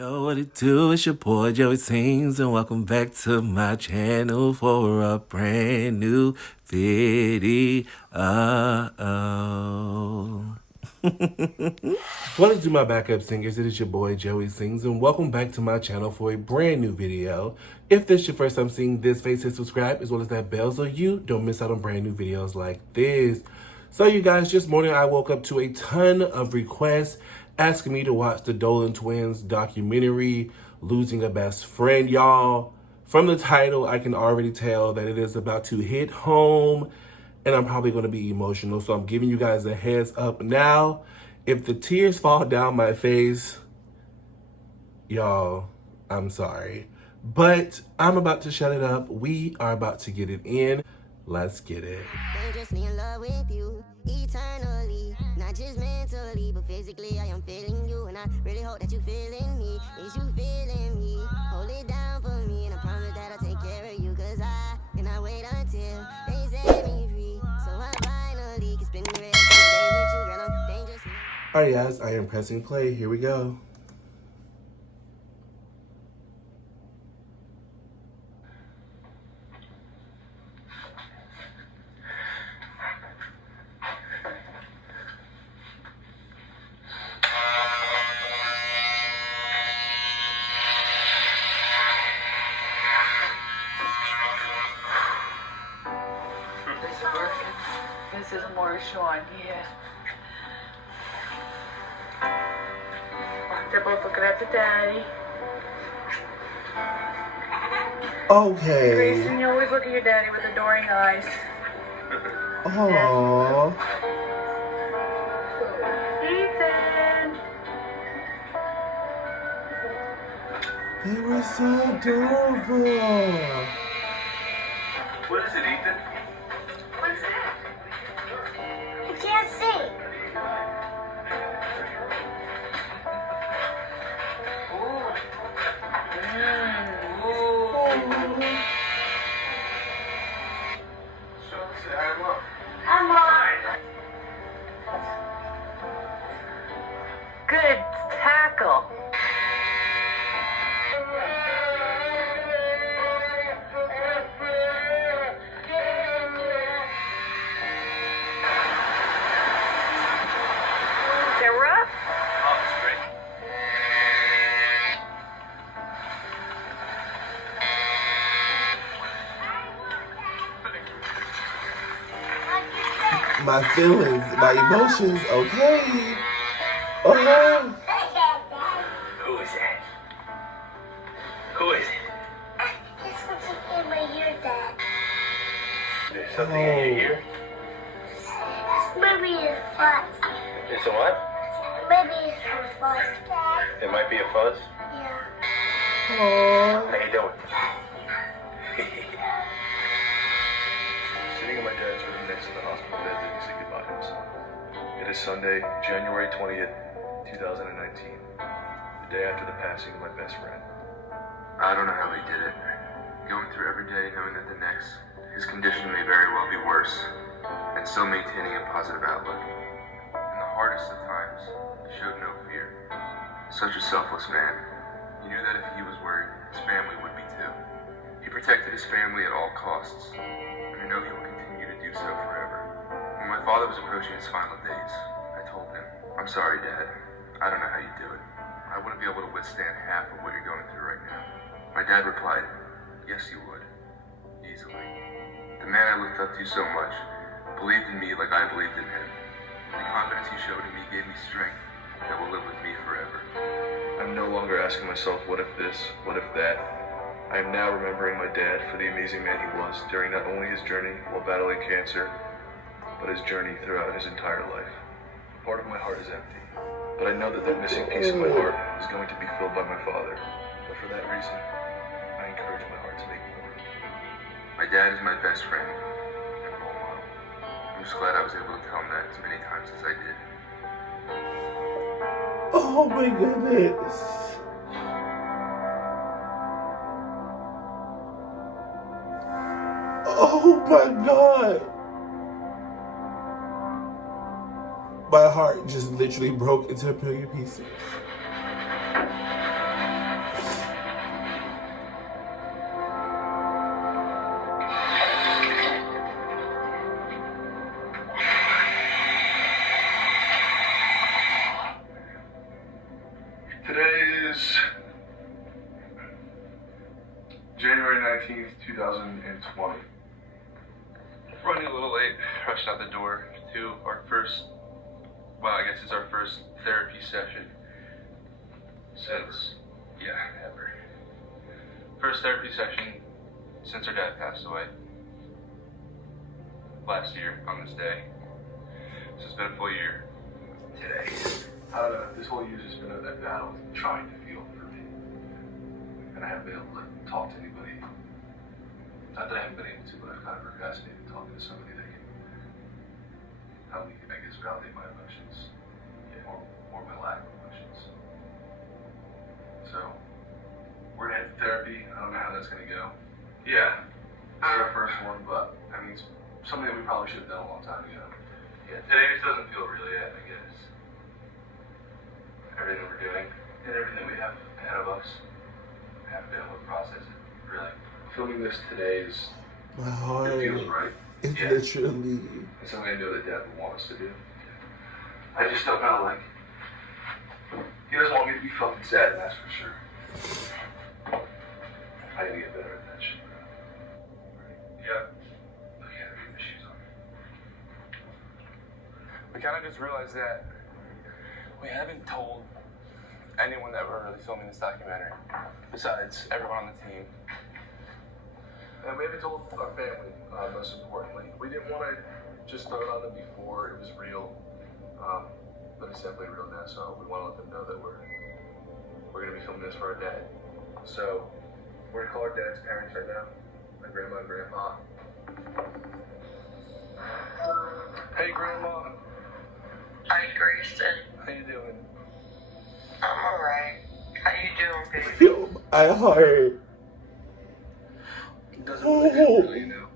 Yo, what it do? It's your boy Joey Sings, and welcome back to my channel for a brand new video. What is do, my backup singers? It is your boy Joey Sings, and welcome back to my channel for a brand new video. If this is your first time seeing this face, hit subscribe as well as that bell so you don't miss out on brand new videos like this. So you guys, just morning I woke up to a ton of requests asking me to watch the Dolan twins documentary, Losing a Best Friend, y'all. From the title, I can already tell that it is about to hit home, and I'm probably going to be emotional, so I'm giving you guys a heads up now. If the tears fall down my face, y'all, I'm sorry. But I'm about to shut it up. We are about to get it in. Let's get it. Dangerously in love with you, eternally, not just mentally, but physically I am feeling you, and I really hope that you feeling me. Is you feeling me? Hold it down for me, and I promise that I'll take care of you, cause I cannot wait until they set me free, so I finally can spend the rest of the days with you, girl. I'm dangerously. Alright guys, I am pressing play. Here we go. This is more Sean, yeah. They're both looking at the daddy. Okay. Grayson, you always look at your daddy with adoring eyes. Aww. Ethan! They were so adorable. What is it, Ethan? What's that? I can't see. So, say hi, Mom. I'm on. Good tackle. They're rough. Oh, it's great. My feelings, my emotions, okay. Oh. Who is that? Who is it? It's something in my ear, Dad. There's something in your ear? Maybe it's fuzz. It's a what? Maybe it's fuzz. It might be a fuzz. Yeah. Aww. How you doing? Sitting in my dad's room next to the hospital bed didn't say goodbye to his son. It is Sunday, January 20th, 2019. The day after the passing of my best friend. I don't know how he did it. Going through every day knowing that the next, his condition may very well be worse, and still maintaining a positive outlook. In the hardest of times, he showed no fear. Such a selfless man. He knew that if he was worried, his family would be too. He protected his family at all costs, and I know he will continue to do so forever. When my father was approaching his final days, I told him, "I'm sorry, Dad. I don't know how you do it. I wouldn't be able to withstand half of what you're going through right now." My dad replied, "Yes, you would. Easily." The man I looked up to so much believed in me like I believed in him. The confidence he showed in me gave me strength that will live with me forever. I'm no longer asking myself, what if this, what if that? I am now remembering my dad for the amazing man he was during not only his journey while battling cancer, but his journey throughout his entire life. Part of my heart is empty, but I know that that missing piece of my heart is going to be filled by my father. But for that reason, I encourage my heart to make more. My dad is my best friend and role model. I'm just glad I was able to tell him that as many times as I did. Oh my goodness. Oh my God. My heart just literally broke into a million pieces. is January 19th, 2020. Running a little late, rushed out the door to our first, well, I guess it's our first therapy session since, ever. First therapy session since our dad passed away last year on this day. So it's been a full year today. I don't know, this whole year's just been a battle trying to feel for me. And I haven't been able to talk to anybody. Not that I haven't been able to, but I've kind of procrastinated talking to somebody that can help me, I guess, validate my emotions. Or my lack of emotions. So, we're gonna head to therapy. I don't know how that's gonna go. Yeah. This is our first one, but, I mean, it's something that we probably should have done a long time ago. Yeah, today just doesn't feel real yet, I guess. Everything we're doing and everything we have ahead of us, I haven't been able to process it, really. Filming this today is, My heart it feels right. is Yeah. literally. It's something I know that Dad would want us to do. I just don't know, like, he doesn't want me to be fucking sad, that's for sure. I gotta get better at that shit. Yeah. I gotta get the shoes on. We kind of just realized that we haven't told anyone that we're really filming this documentary, besides everyone on the team. And we haven't told our family, most importantly. We didn't want to just throw it on them before it was real. But it's definitely real now, so we want to let them know that we're going to be filming this for our dad. So, we're going to call our dad's parents right now. My grandma and grandpa. Hey, Grandma. Hi, Grayson. How you doing? I'm alright. How you doing, baby? Feel my heart. It doesn't really happen, you know.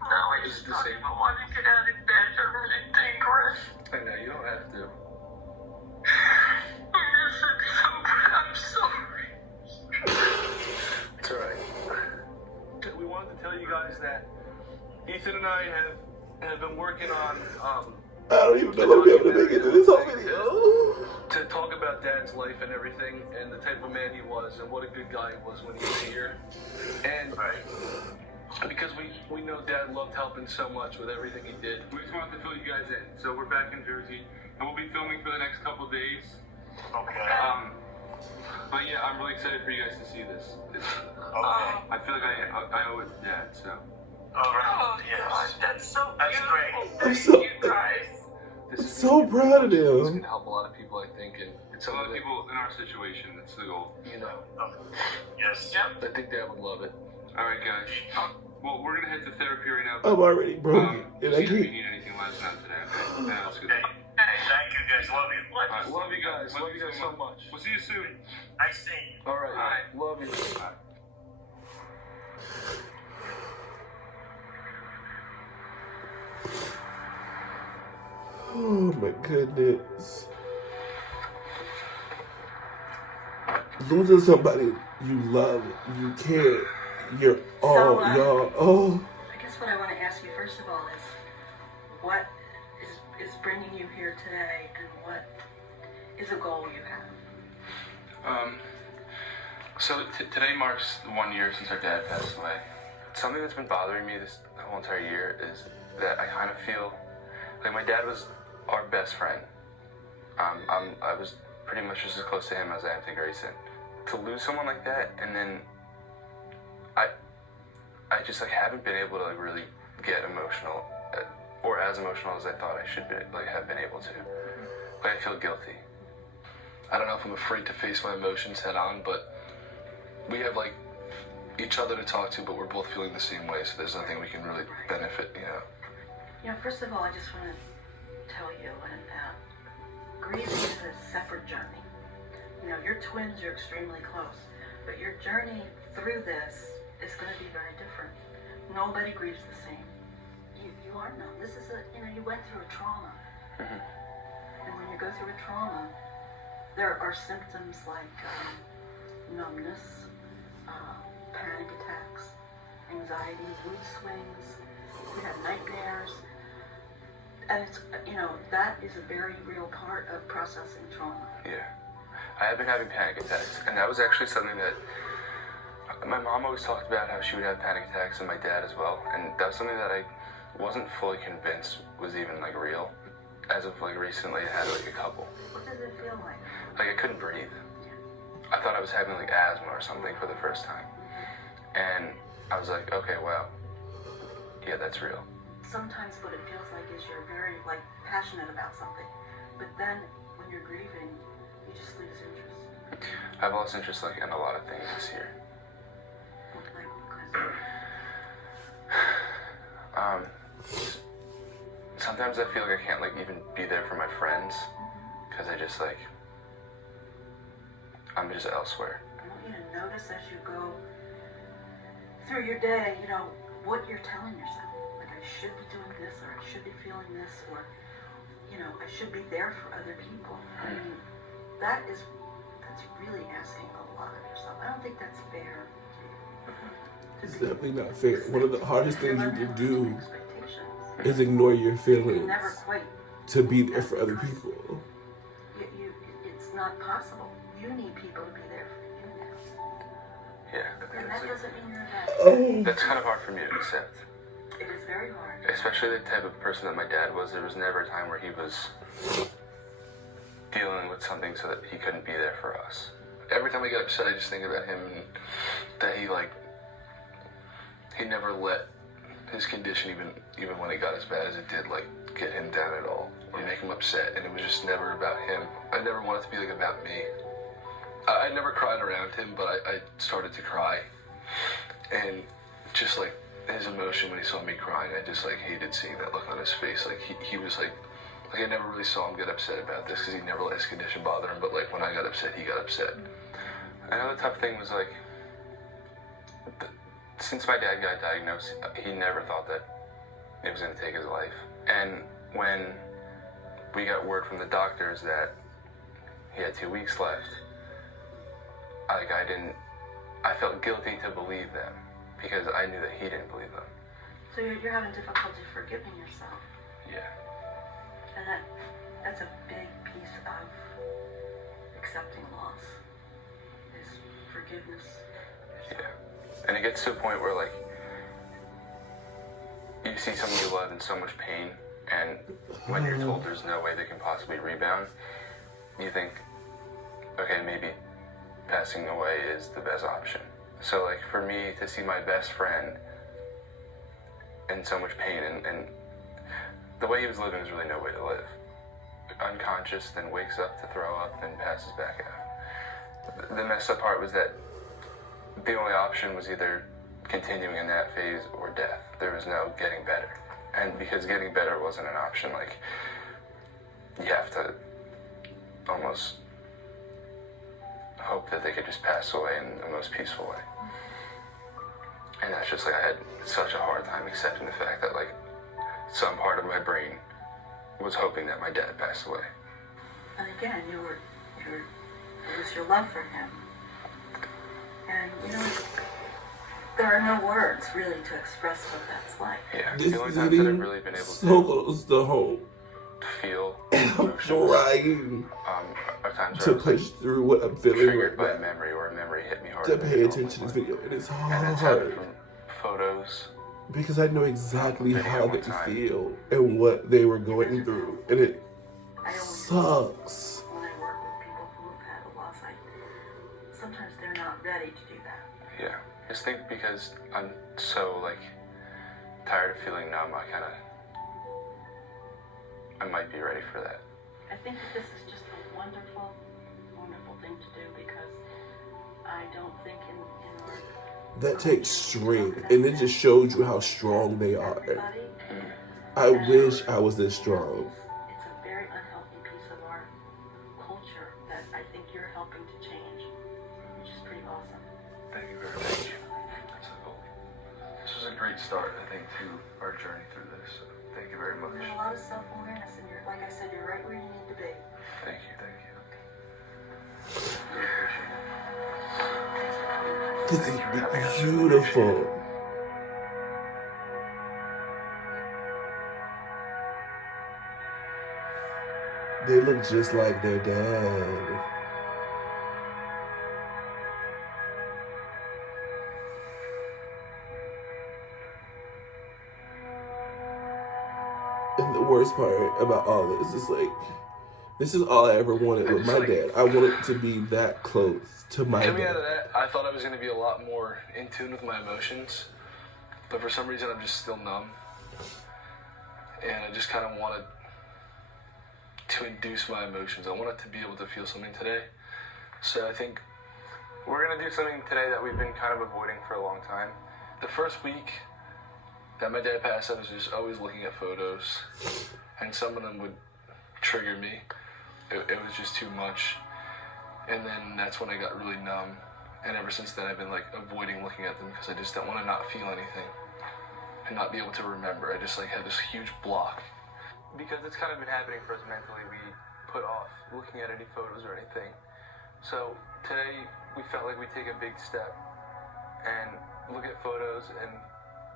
No, I just don't even want to get out of bed or anything, Chris. I know, you don't have to. I'm sorry. It's alright. We wanted to tell you guys that Ethan and I have been working on, I don't even know if I'll be able to make it to this whole video. to talk about Dad's life and everything, and the type of man he was, and what a good guy he was when he was here. And because we know Dad loved helping so much with everything he did. We just wanted to fill you guys in. So we're back in Jersey, and we'll be filming for the next couple days. Okay. But yeah, I'm really excited for you guys to see this. Okay. I feel like I owe it to Dad, so. All right. Oh, Yes. God, that's so That's beautiful. great. I'm Thank so- you, guys. This is So proud of It's him. going to help a lot of people, I think, and it's A lot of something people in our situation, that's the goal. that, you know, Yes. Yep. I think Dad would love it. Alright, guys. Well, we're gonna head to therapy right now. I'm already broken. And I See if you can't. need anything, let us know today, okay? Yeah, that's good. Okay. Thank you guys. Love you. Alright, Love you guys. Love you guys so much. We'll see you soon. I see. All right. Alright. Love you. Oh my goodness. Losing somebody you love, you care, you're all, y'all. Oh. I guess what I want to ask you first of all is, what is bringing you here today, and what is a goal you have? So today marks 1 year since our dad passed away. Something that's been bothering me this whole entire year is that I kind of feel like my dad was our best friend. I was pretty much just as close to him as I am to Grayson. To lose someone like that, and then I just like haven't been able to like really get emotional, or as emotional as I thought I should be, like have been able to. Like I feel guilty. I don't know if I'm afraid to face my emotions head on, but we have like each other to talk to, but we're both feeling the same way, so there's nothing we can really benefit, you know. You know, first of all, I just want to tell you that grieving is a separate journey. You know, you're twins, you're extremely close, but your journey through this is going to be very different. Nobody grieves the same. You are not. This is you went through a trauma. And when you go through a trauma, there are symptoms like numbness, panic attacks, anxiety, mood swings, you have nightmares. And it's, that is a very real part of processing trauma. Yeah. I have been having panic attacks, and that was actually something that my mom always talked about, how she would have panic attacks, and my dad as well, and that was something that I wasn't fully convinced was even like real. As of like recently, I had like a couple. What does it feel like? Like I couldn't breathe. I thought I was having like asthma or something for the first time, and I was like, okay, wow, yeah, that's real. Sometimes what it feels like is you're very like passionate about something, but then when you're grieving, you just lose interest. I've lost interest like in a lot of things this year. Like, Sometimes I feel like I can't like even be there for my friends because I just like I'm just elsewhere. I want you to notice as you go through your day, you know, what you're telling yourself. Like, I should be doing this, or I should be feeling this, or, you know, I should be there for other people. I mean, that's really asking a lot of yourself. I don't think that's fair to you. It's definitely not fair. One of the hardest things you can do Expectations. is ignore your You feelings never quite. to be there for other people. It's not possible. You need people to be there for you now. Yeah, And that doesn't mean you're a bad. that's kind of hard for me to accept. It is very hard. Especially the type of person that my dad was. There was never a time where he was dealing with something so that he couldn't be there for us. Every time I get upset, I just think about him and that he never let his condition, even when it got as bad as it did, like get him down at all or make him upset. And it was just never about him. I never wanted it to be like about me. I never cried around him, but I started to cry. And just like his emotion when he saw me crying, I just like hated seeing that look on his face. Like he was like I never really saw him get upset about this because he never let his condition bother him. But like when I got upset, he got upset. Another tough thing was like, since my dad got diagnosed, he never thought that it was going to take his life. And when we got word from the doctors that he had 2 weeks left, I felt guilty to believe them because I knew that he didn't believe them. So you're having difficulty forgiving yourself. Yeah. And that's a big piece of accepting loss, is forgiveness. Yeah. And it gets to a point where like you see someone you love in so much pain, and when you're told there's no way they can possibly rebound, you think, okay, maybe passing away is the best option. So like for me to see my best friend in so much pain, and the way he was living was really no way to live. Unconscious, then wakes up to throw up, then passes back out. The messed up part was that the only option was either continuing in that phase or death. There was no getting better. And because getting better wasn't an option, like, you have to almost hope that they could just pass away in the most peaceful way. And that's just like, I had such a hard time accepting the fact that like some part of my brain was hoping that my dad passed away. And again, it was your love for him. And you know, there are no words really to express what that's like. Yeah, This the only is times that I've hitting really been able so close to home. to feel I'm emotions trying are times to where I was push through what I'm feeling triggered right by a now. memory, or a memory hit me hard. To pay attention to this video. It is And it's happened hard from photos. because I know exactly Video how one they time. feel and what they were going through, and it I always sucks. when I work with people who have had a loss, sometimes they're not ready to do that. Yeah, just think because I'm so like tired of feeling numb, I might be ready for that. I think that this is just a wonderful, wonderful thing to do, because I don't think in our That takes strength, and it just shows you how strong they are. everybody, I wish I was this strong. it's a very unhealthy piece of our culture that I think you're helping to change, which is pretty awesome. Thank you very much. That's the goal. This was a great start, I think, to our journey through this. So thank you very much. There's a lot of self-awareness, and you're, like I said, you're right where you need to be. Thank you, thank you. Really appreciate it. This Thank you for having is us. beautiful. They look just like their dad. And the worst part about all this is like, this is all I ever wanted with my dad. I wanted to be that close to my Coming dad. out of that, I thought I was going to be a lot more in tune with my emotions, but for some reason I'm just still numb. And I just kind of wanted to induce my emotions. I wanted to be able to feel something today. So I think we're going to do something today that we've been kind of avoiding for a long time. The first week that my dad passed, I was just always looking at photos, and some of them would trigger me. It was just too much. And then that's when I got really numb. And ever since then, I've been like avoiding looking at them because I just don't want to not feel anything and not be able to remember. I just like had this huge block. Because it's kind of been happening for us mentally, we put off looking at any photos or anything. So today, we felt like we'd take a big step and look at photos and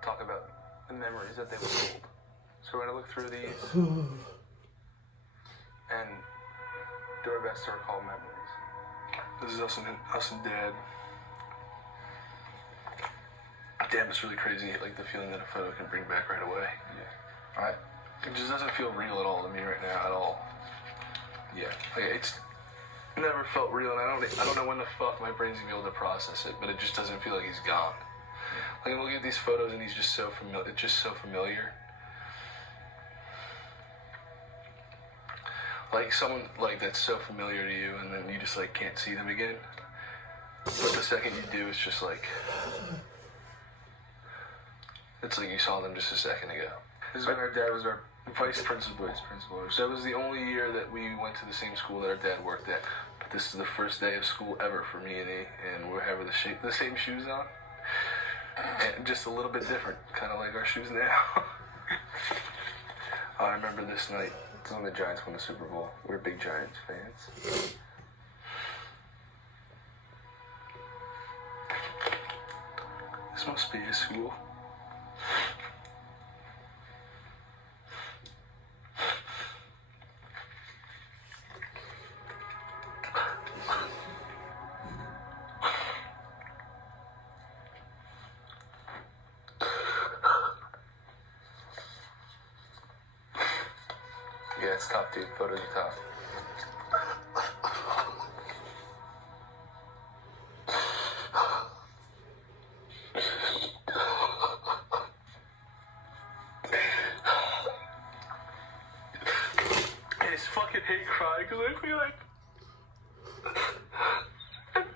talk about the memories that they would hold. So we're gonna look through these and do our best to recall memories. This is us and Dad. Damn, it's really crazy, like the feeling that a photo can bring back right away. Yeah. It just doesn't feel real at all to me right now, at all. Yeah, like it's never felt real, and I don't know when the fuck my brain's gonna be able to process it, but it just doesn't feel like he's gone. Like I'm looking at these photos and he's just so familiar. It's just so familiar. Like someone like that's so familiar to you, and then you just like can't see them again. But the second you do, it's just like it's like you saw them just a second ago. This is when our dad was our vice principal. That was the only year that we went to the same school that our dad worked at. But this is the first day of school ever for me and he, and we're having the same shoes on. And just a little bit different, kind of like our shoes now. I remember this night. It's when the Giants won the Super Bowl. We're big Giants fans. This must be his school. Yeah, it's top, dude. Photos are top. I just fucking hate crying because I feel like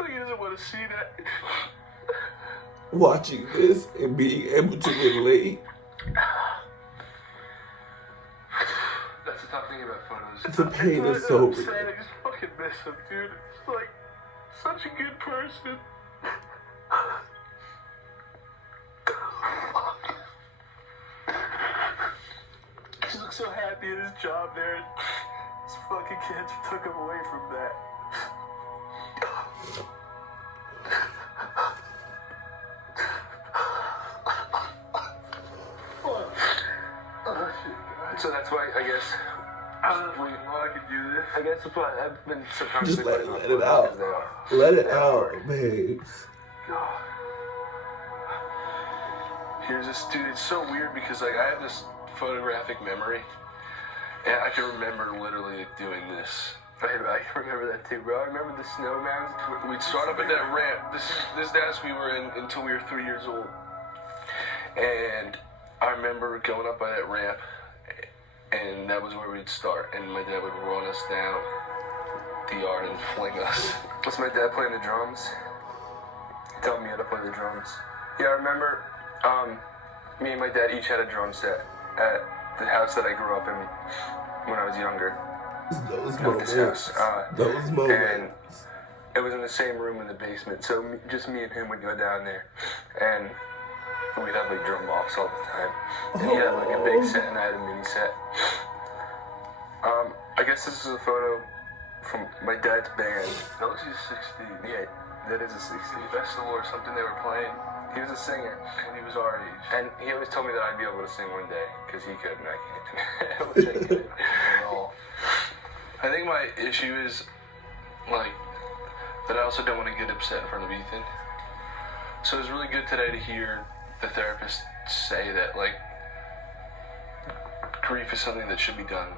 he doesn't want to see that. Watching this and being able to relate. That's the tough thing about photos. The pain is so real. I just fucking miss him, dude. It's like such a good person. He looks so happy at his job there. His fucking cancer took him away from that. So that's why I guess I could do this. I guess that's why I've been subconsciously Just let it out. Let it out, babes. God. Here's this dude. It's so weird because like I have this photographic memory, and I can remember literally doing this. I remember that too, bro. I remember the snowman. We'd start up at that ramp. This dance we were in until we were 3 years old, and I remember going up by that ramp. And that was where we'd start, and my dad would run us down the yard and fling us. Was my dad playing the drums? He taught me how to play the drums. Yeah, I remember me and my dad each had a drum set at the house that I grew up in when I was younger. Those moments. Those moments. And it was in the same room in the basement, so just me and him would go down there, and we'd have like drum offs all the time. And he had like a big set and I had a mini set. I guess this is a photo from my dad's band. That looks like 16. Yeah, that is a 16. Festival or something they were playing. He was a singer when he was our age. And he always told me that I'd be able to sing one day, because he could and I can't. Which I couldn't at all. I think my issue is like that I also don't want to get upset in front of Ethan. So it was really good today to hear the therapist say that, like, grief is something that should be done.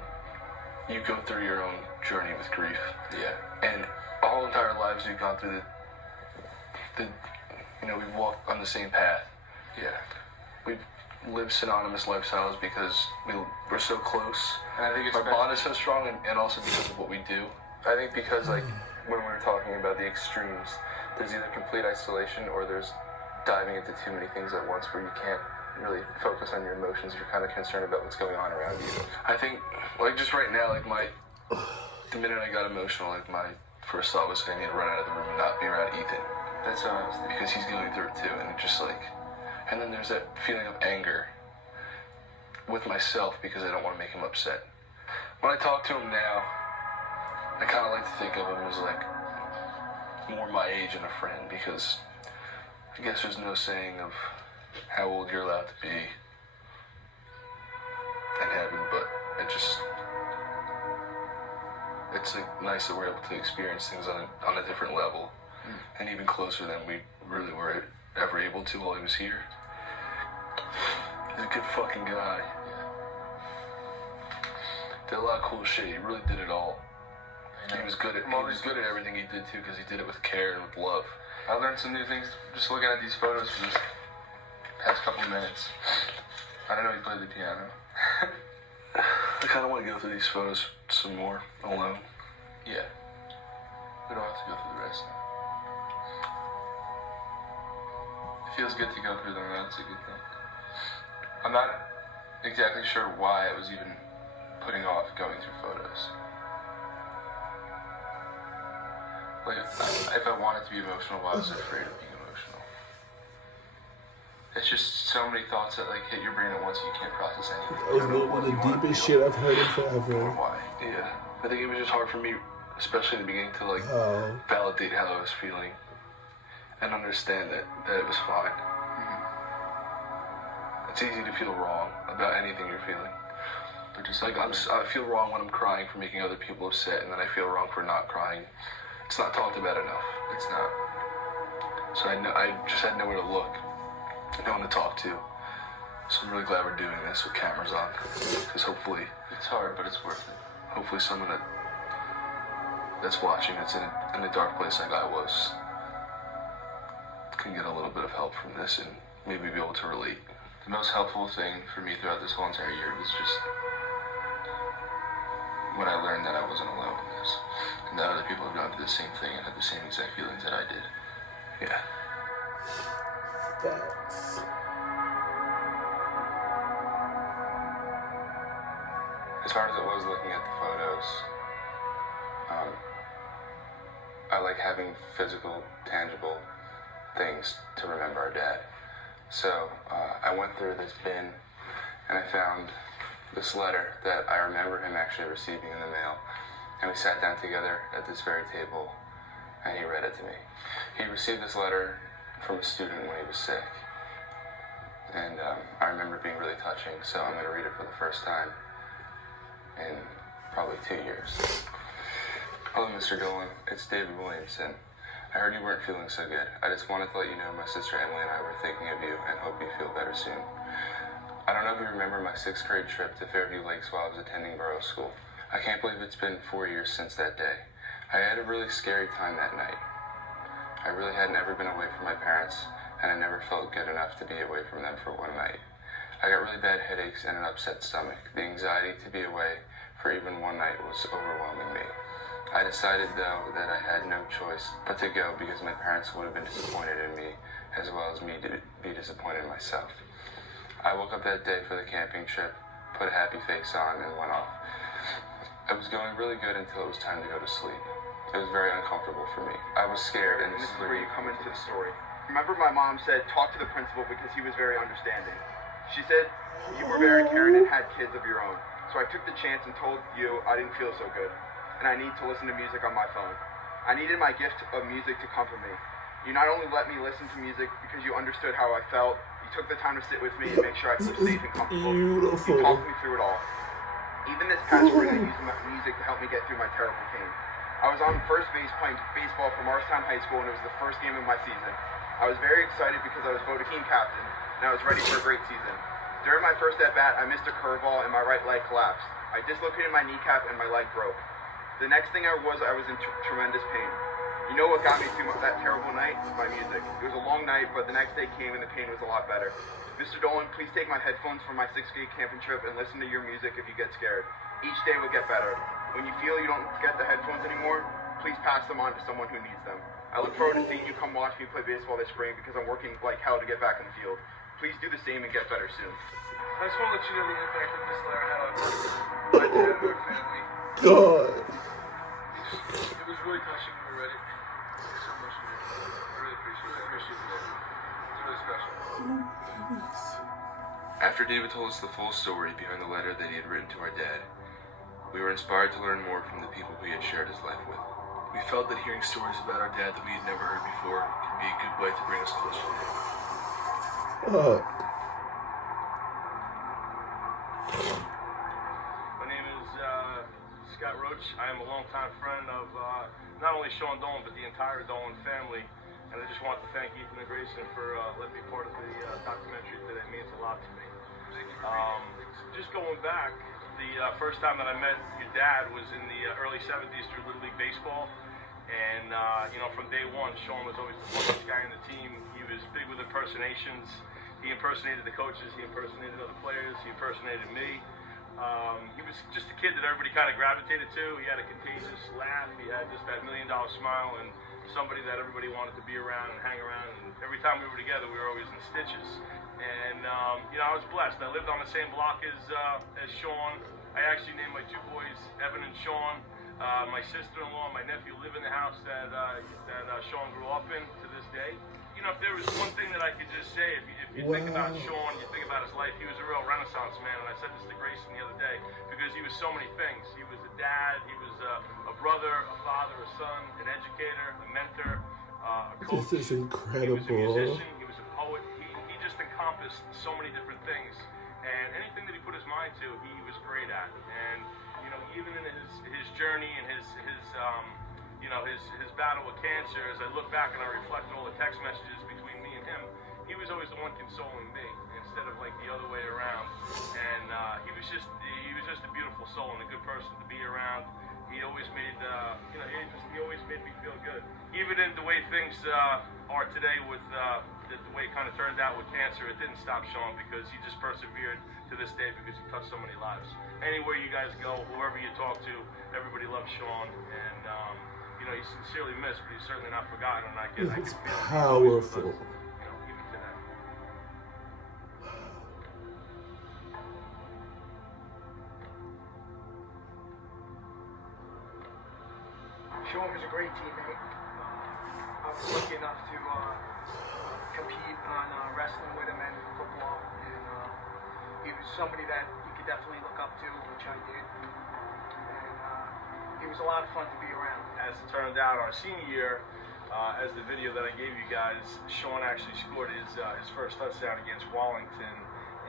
You go through your own journey with grief. Yeah. And our whole entire lives we've gone through we've walked on the same path. Yeah. We've lived synonymous lifestyles because we're so close. And I think our bond is so strong, and also because of what we do. I think because, like, when we're talking about the extremes, there's either complete isolation or there's diving into too many things at once where you can't really focus on your emotions. You're kind of concerned about what's going on around you. I think, like, just right now, like, the minute I got emotional, like, my first thought was I need to run out of the room and not be around Ethan. That's what I was thinking. Because he's going through it too, and it just, like, and then there's that feeling of anger with myself because I don't want to make him upset. When I talk to him now, I kind of like to think of him as, like, more my age and a friend, because I guess there's no saying of how old you're allowed to be in heaven, but it's like nice that we're able to experience things on a different level, and even closer than we really were ever able to while he was here. He's a good fucking guy. Did a lot of cool shit. He really did it all. He was good at everything he did too, because he did it with care and with love. I learned some new things just looking at these photos for this past couple minutes. I don't know he played the piano. I kind of want to go through these photos some more alone. Yeah. We don't have to go through the rest now. It feels good to go through them, that's a good thing. I'm not exactly sure why I was even putting off going through photos. Like, if I wanted to be emotional, why was I afraid of being emotional? It's just so many thoughts that, like, hit your brain at once and you can't process anything. That was literally the deepest shit I've heard in forever. Why? Yeah. I think it was just hard for me, especially in the beginning, to, like, validate how I was feeling and understand that it was fine. It's easy to feel wrong about anything you're feeling. But just like, I feel wrong when I'm crying for making other people upset, and then I feel wrong for not crying. It's not talked about enough. It's not. So I just had nowhere to look, no one to talk to. So I'm really glad we're doing this with cameras on, because hopefully it's hard, but it's worth it. Hopefully someone that's watching, that's in a dark place like I was, can get a little bit of help from this and maybe be able to relate. The most helpful thing for me throughout this whole entire year was just when I learned that I wasn't alone in this, and that other people have gone through the same thing and had the same exact feelings that I did. Yeah. Facts. As hard as it was looking at the photos, I like having physical, tangible things to remember our dad. So I went through this bin and I found this letter that I remember him actually receiving in the mail. And we sat down together at this very table and he read it to me. He received this letter from a student when he was sick. And I remember it being really touching, so I'm going to read it for the first time in probably 2 years. Hello, Mr. Dolan. It's David Williamson. I heard you weren't feeling so good. I just wanted to let you know my sister Emily and I were thinking of you and hope you feel better soon. I don't know if you remember my 6th grade trip to Fairview Lakes while I was attending borough school. I can't believe it's been 4 years since that day. I had a really scary time that night. I really hadn't ever been away from my parents, and I never felt good enough to be away from them for one night. I got really bad headaches and an upset stomach. The anxiety to be away for even one night was overwhelming me. I decided, though, that I had no choice but to go because my parents would have been disappointed in me, as well as me to be disappointed in myself. I woke up that day for the camping trip, put a happy face on, and went off. I was going really good until it was time to go to sleep. It was very uncomfortable for me. I was scared, and this is where you come into the story. Remember my mom said, talk to the principal because he was very understanding. She said you were very caring and had kids of your own. So I took the chance and told you I didn't feel so good. And I need to listen to music on my phone. I needed my gift of music to comfort me. You not only let me listen to music because you understood how I felt, you took the time to sit with me and make sure I feel safe and comfortable. Beautiful. You talked me through it all. Even this past spring, I used my music to help me get through my terrible pain. I was on first base playing baseball for Morristown High School, and it was the first game of my season. I was very excited because I was voted team captain, and I was ready for a great season. During my first at-bat, I missed a curveball and my right leg collapsed. I dislocated my kneecap and my leg broke. The next thing I was in tremendous pain. You know what got me through that terrible night? My music. It was a long night, but the next day came and the pain was a lot better. Mr. Dolan, please take my headphones from my 6th grade camping trip and listen to your music if you get scared. Each day will get better. When you feel you don't get the headphones anymore, please pass them on to someone who needs them. I look forward to seeing you come watch me play baseball this spring because I'm working like hell to get back in the field. Please do the same and get better soon. I just want to let you know the impact that this letter had on my dad and our family. God. It was really touching when we read it. Thank you so much for it. I really appreciate it. I appreciate it. It's really special. After David told us the full story behind the letter that he had written to our dad, we were inspired to learn more from the people he had shared his life with. We felt that hearing stories about our dad that we had never heard before could be a good way to bring us closer to him. My name is Scott Roach. I am a longtime friend of not only Sean Dolan, but the entire Dolan family. And I just want to thank Ethan and Grayson for letting me be part of the documentary today. It means a lot to me. Just going back, the first time that I met your dad was in the early 70s through Little League Baseball. And, you know, from day one, Sean was always the funniest guy in the team. He was big with impersonations. He impersonated the coaches. He impersonated other players. He impersonated me. He was just a kid that everybody kind of gravitated to. He had a contagious laugh. He had just that $1 million smile and somebody that everybody wanted to be around and hang around. And every time we were together, we were always in stitches. And, you know, I was blessed. I lived on the same block as Sean. I actually named my 2 boys Evan and Sean. My sister-in-law and my nephew live in the house that Sean grew up in to this day. You know, if there was one thing that I could just say, if you think about Sean, you think about his life, he was a real Renaissance man. And I said this to Grayson the other day because he was so many things. He was a dad, he was a brother, a father, a son, an educator, a mentor, a coach. This is incredible. He was a musician, he was a poet. He just encompassed so many different things. And anything that he put his mind to, he was great at. And you know, even in his journey and his battle with cancer, as I look back and I reflect on all the text messages between me and him, he was always the one consoling me instead of like the other way around. And he was just a beautiful soul and a good person to be around. He always made he always made me feel good. Even in the way things are today with the way it kind of turned out with cancer, it didn't stop Sean because he just persevered to this day because he touched so many lives. Anywhere you guys go, whoever you talk to, everybody loves Sean, and you know, he's sincerely missed, but he's certainly not forgotten. And I can feel powerful. Us, you know, even today. Sean was a great teammate. I was lucky enough to compete on wrestling with him and football, and he was somebody that you could definitely look up to, which I did. And he was a lot of fun to be around. As it turned out, our senior year, as the video that I gave you guys, Sean actually scored his first touchdown against Wallington,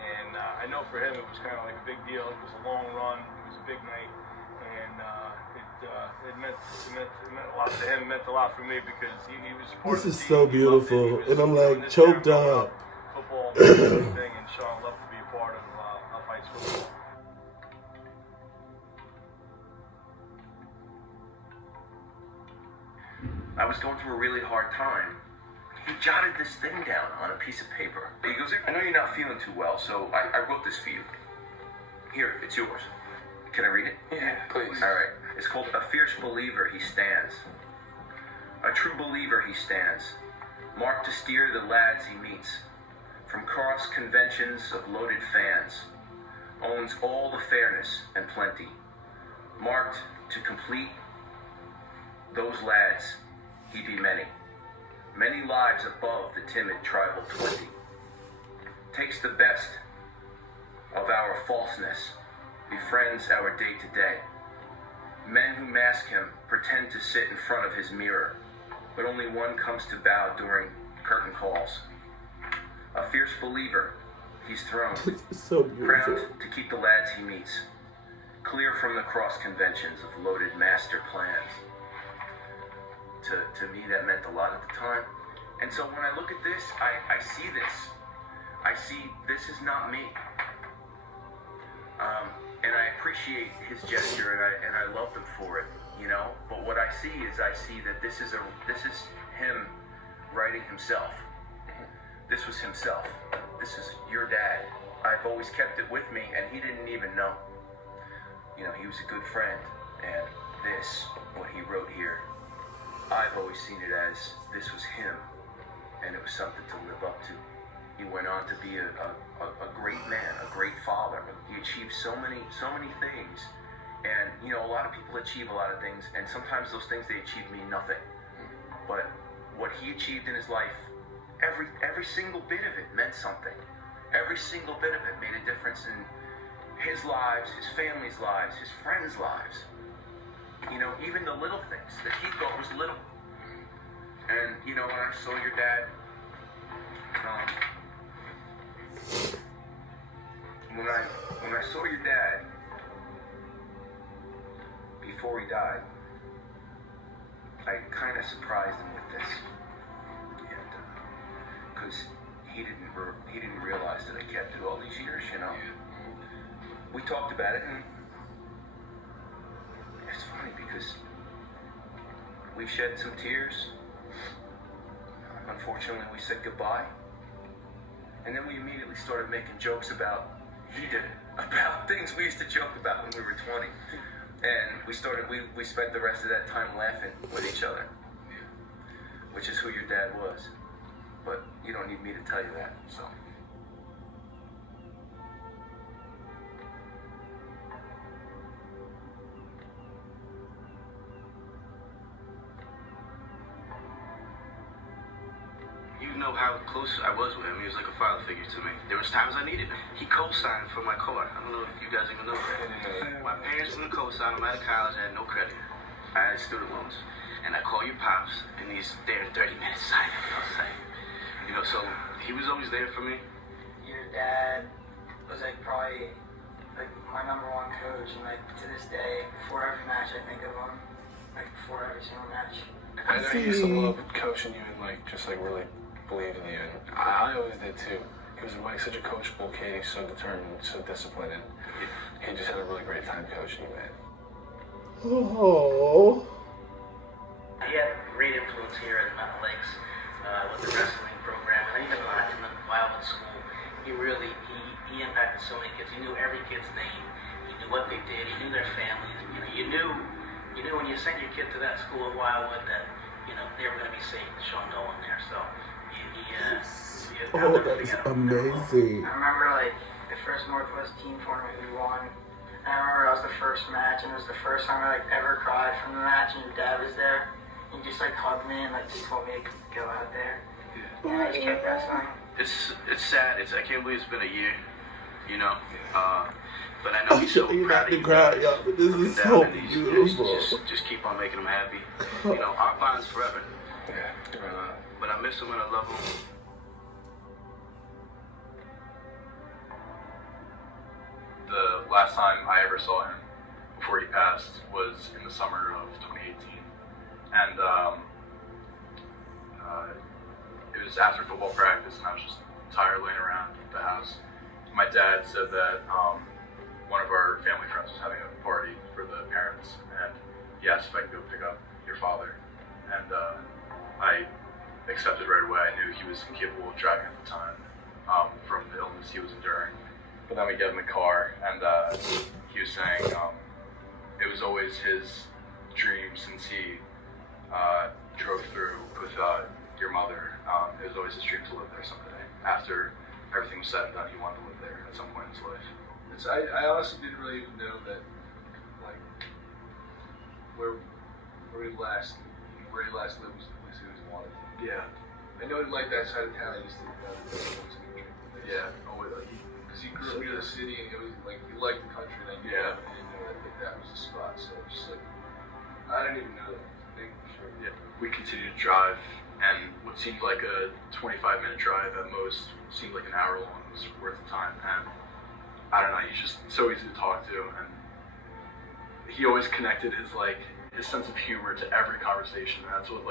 and I know for him it was kind of like a big deal. It was a long run, it was a big night, and it meant a lot to him. It meant a lot for me because he was supporting This is the team. so beautiful, and I'm like choked up. Football, everything, and Sean loved to be a part of Heights football. I was going through a really hard time. He jotted this thing down on a piece of paper. He goes, I know you're not feeling too well, so I wrote this for you. Here, it's yours. Can I read it? Yeah, please. All right. It's called A Fierce Believer He Stands. A true believer he stands, marked to steer the lads he meets. From cross conventions of loaded fans, owns all the fairness and plenty. Marked to complete those lads, he be many. Many lives above the timid tribal 20. Takes the best of our falseness, befriends our day-to-day. Men who mask him pretend to sit in front of his mirror, but only one comes to bow during curtain calls. A fierce believer, he's thrown, So beautiful. crowned to keep the lads he meets, clear from the cross conventions of loaded master plans. To me, that meant a lot at the time. And so when I look at this, I see this. I see this is not me. appreciate his gesture, and I loved him for it, you know. But what I see is that this is him writing himself. This was himself. This is your dad. I've always kept it with me, and he didn't even know. You know, he was a good friend, and this, what he wrote here, I've always seen it as this was him, and it was something to live up to. He went on to be a great man, a great father. He achieved so many things, and you know, a lot of people achieve a lot of things, and sometimes those things they achieve mean nothing. But what he achieved in his life, every single bit of it meant something. Every single bit of it made a difference in his lives, his family's lives, his friends' lives. You know, even the little things that he thought was little. And you know, when I saw your dad, when I saw your dad before he died, I kind of surprised him with this, and because he didn't realize that I kept it all these years, you know. We talked about it, and it's funny because we shed some tears. Unfortunately, we said goodbye, and then we immediately started making jokes about things we used to joke about when we were 20, and we spent the rest of that time laughing with each other, which is who your dad was. But you don't need me to tell you that, so. You know how close I was with him. He was like a father figure to me. There was times I needed him. He co-signed for my car. I don't know if you guys even know that. My parents didn't co-sign. I'm out of college. I had no credit. I had student loans. And I call your pops, and he's there in 30 minutes signing. I was like, you know, so he was always there for me. Your dad was like probably like my number one coach, and like to this day, before every match I think of him, like before every single match. I know he used to love coaching you and like just like really believed in you, and I always did too. He was like such a coachable kid. He's so determined, so disciplined, and he just had a really great time coaching you, man. Oh. He had a great influence here at Mountain Lakes with the wrestling program, and even while in school, he impacted so many kids. He knew every kid's name. He knew what they did. He knew their families. You know, you knew when you sent your kid to that school at Wildwood that you know they were going to be safe with Sean Dolan there. So oh, that's amazing. I remember like the first Northwest team tournament we won. And I remember that was the first match, and it was the first time I like ever cried from the match, and your dad was there. He just like hugged me and like just told me to go out there. And I just kept wrestling. It's sad. I can't believe it's been a year. You know. But I know he's so proud of you. Y'all, but this is so beautiful. Just keep on making him happy. You know, our bond's forever. Yeah. But I miss him and I love him. The last time I ever saw him before he passed was in the summer of 2018. And it was after football practice, and I was just tired laying around the house. My dad said that one of our family friends was having a party for the parents, and he asked if I could go pick up your father. And I accepted right away. I knew he was incapable of driving at the time from the illness he was enduring. But then we get in the car, and he was saying it was always his dream since he drove through with your mother. It was always his dream to live there someday. After everything was said and done, he wanted to live there at some point in his life. I honestly didn't really even know that, like, where he last lived was the place he always wanted. Yeah. I know he liked that side of town. I just didn't know that Yeah. because he grew up near the city, and it was like he liked the country. And I didn't know that that was the spot. So it was just like I didn't even know that. It was a big for sure. Yeah. We continued to drive, and what seemed like a 25-minute drive at most seemed like an hour long. It was worth the time, and I don't know, he's just so easy to talk to, and he always connected his sense of humor to every conversation, and that's what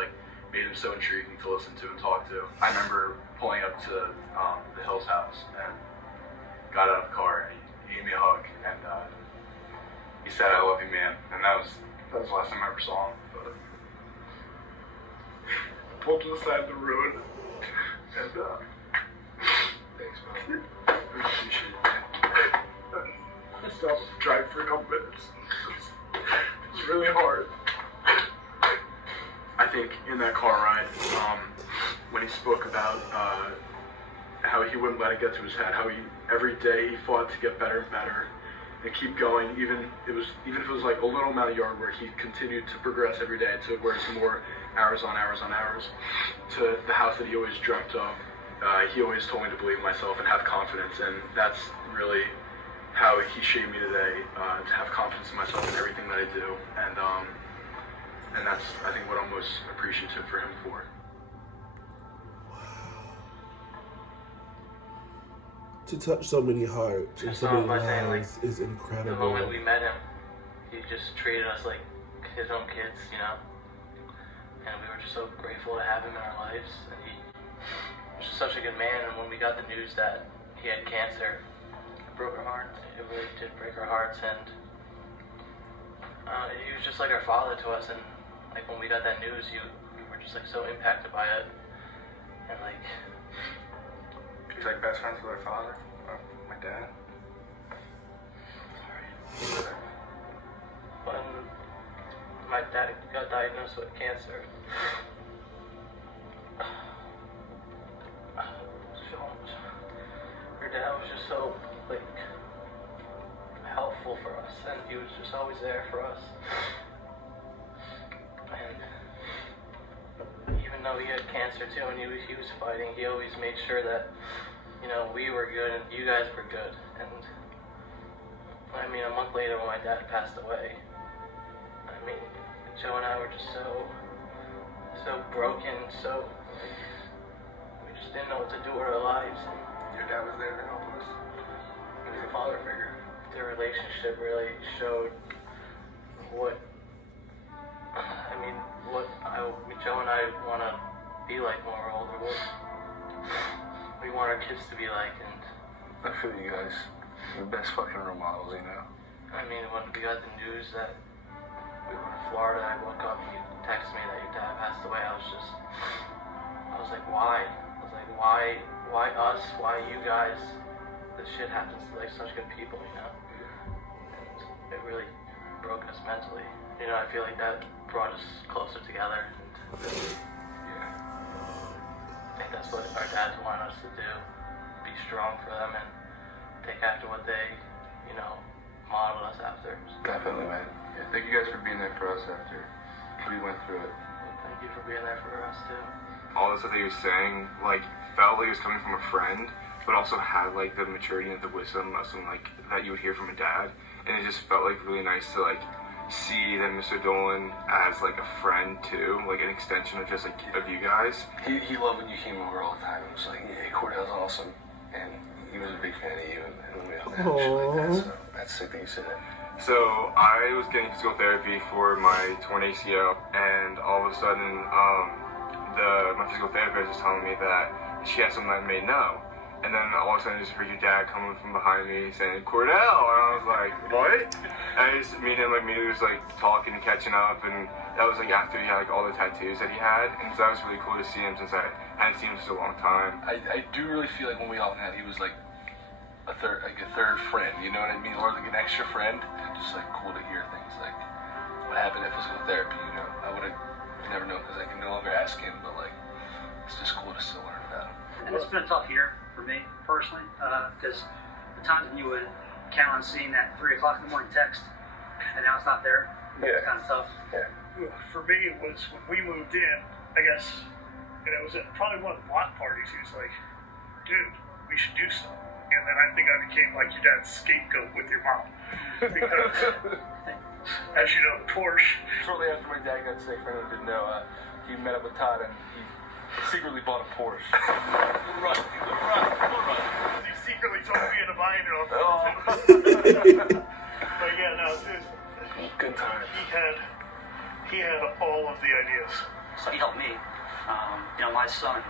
made him so intriguing to listen to and talk to. I remember pulling up to the Hills house and got out of the car, and he gave me a hug, and he said, "I love you, man," and that was the last time I ever saw him. But pulled to the side of the road, and thanks, man. I appreciate it. I stopped to drive for a couple minutes. It's really hard. I think in that car ride, when he spoke about how he wouldn't let it get to his head, how every day he fought to get better and better and keep going, even if it was like a little amount of yard work, he continued to progress every day to where it's more hours on hours on hours to the house that he always dreamt of. He always told me to believe in myself and have confidence, and that's really how he shaped me today, to have confidence in myself in everything that I do, and that's, I think, what I'm most appreciative for him for. To touch so many hearts and so many lives is incredible. The moment we met him, he just treated us like his own kids, you know? And we were just so grateful to have him in our lives. And he was just such a good man. And when we got the news that he had cancer, it broke our hearts. It really did break our hearts. And he was just like our father to us. And like when we got that news, we were just like so impacted by it. And like, he's like best friends with our father, my dad. Sorry. When my dad got diagnosed with cancer, your dad was just so like helpful for us, and he was just always there for us. And even though he had cancer too, and he was fighting, he always made sure that, you know, we were good and you guys were good. And I mean, a month later when my dad passed away, I mean, Joe and I were just so broken, so like, we just didn't know what to do with our lives. And your dad was there to help us. He was a father figure. The relationship really showed what Joe and I want to be like when we're older, what we want our kids to be like. And I feel you guys, the best fucking role models, you know? I mean, when we got the news that we were in Florida, I woke up and you texted me that your dad passed away. I was like, why? I was like, why us? Why you guys? This shit happens to like such good people, you know? And it really broke us mentally. You know, I feel like that brought us closer together. And yeah. I think that's what our dads want us to do. Be strong for them and take after what they, you know, modeled us after. Definitely, man. Yeah, thank you guys for being there for us after we went through it. Well, thank you for being there for us too. All the stuff that he was saying, like, felt like it was coming from a friend, but also had like the maturity and the wisdom of something like that you would hear from a dad. And it just felt like really nice to like see that Mr. Dolan as like a friend too, like an extension of just like of you guys. He loved when you came over all the time. It was like, yeah, Cordell's awesome, and he was a big fan of you, and we all got shit like that. So that's sick that you said that. So I was getting physical therapy for my torn ACL, and all of a sudden, my physical therapist was telling me that she had something I may know. And then all of a sudden I just heard your dad coming from behind me saying, "Cordell," and I was like, "What?" And me and him like immediately was like talking and catching up, and that was like after he had like all the tattoos that he had, and so that was really cool to see him since I hadn't seen him for a long time. I do really feel like when we all met, he was like a third friend, you know what I mean, or like an extra friend. Just like cool to hear things like what happened at physical therapy. You know, I would have never known because I can no longer ask him, but like it's just cool to still learn about him. And it's been a tough year for me personally, because the times when you would count on seeing that 3 o'clock in the morning text, and now it's not there. Yeah. It's kind of tough. Yeah. For me, it was when we moved in, I guess, and it was at probably one of the block parties. He was like, "Dude, we should do something." And then I think I became like your dad's scapegoat with your mom. Because, as you know, Porsche. Shortly after my dad got sick, for anyone who didn't know, he met up with Todd and he secretly bought a Porsche. Run. He secretly told me to buy it off. But yeah, no, dude. Good time. He had all of the ideas. So he helped me. You know, my son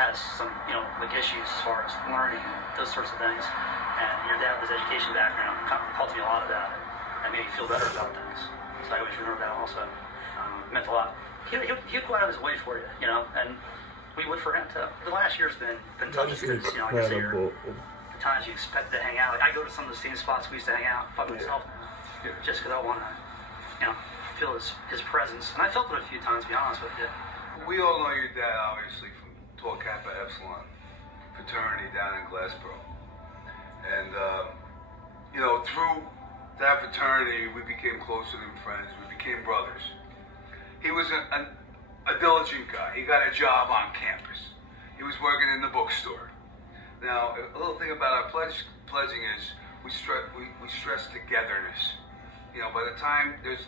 has some, you know, like issues as far as learning and those sorts of things. And your dad with his education background helped me a lot of that. that made me feel better about things. So I always remember that also. It meant a lot. He'd go out of his way for you, you know, and we would for him too. The last year's been tough because, you know, like I say, the times you expect to hang out. Like, I go to some of the same spots we used to hang out by myself now, just because I want to, you know, feel his presence. And I felt it a few times, to be honest with you. We all know your dad, obviously, from Tau Kappa Epsilon fraternity down in Glassboro. And, you know, through that fraternity, we became closer than friends. We became brothers. He was a diligent guy. He got a job on campus. He was working in the bookstore. Now, a little thing about our pledging is we stress togetherness. You know, by the time there's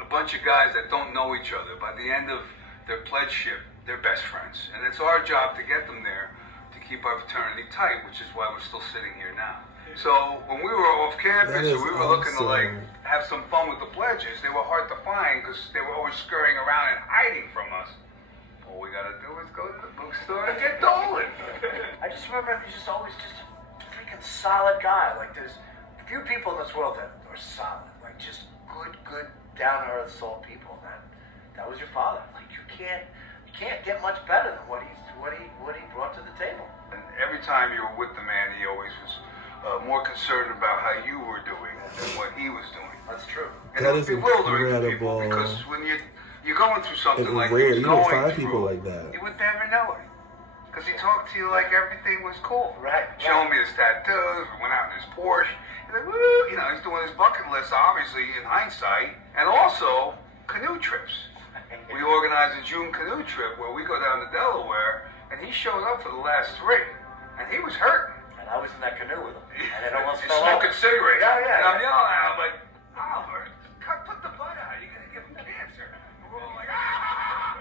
a bunch of guys that don't know each other, by the end of their pledgeship, they're best friends. And it's our job to get them there to keep our fraternity tight, which is why we're still sitting here now. So when we were off campus and we were looking to like have some fun with the pledges, they were hard to find because they were always scurrying around and hiding from us. All we gotta do is go to the bookstore and get Dolan. I just remember he was just always just a freaking solid guy. Like there's few people in this world that are solid. Like just good, down to earth soul people. That was your father. Like you can't get much better than what he brought to the table. And every time you were with the man, he always was more concerned about how you were doing than what he was doing. That's true. And that is incredible. Because when you're going through something like rare. this, You don't find people like that. You would never know it. Because he talked to you like everything was cool. Right. Showing me his tattoos. We went out in his Porsche. He's like, woo! You know, he's doing his bucket list, obviously, in hindsight. And also, canoe trips. We organized a June canoe trip where we go down to Delaware, and he showed up for the last 3. And he was hurting. And I was in that canoe with him. And it almost He's fell smoking over. cigarettes. Yeah. And I'm yelling at him like, Oliver, put the butt out. You're going to give him cancer. And we're all like, ah!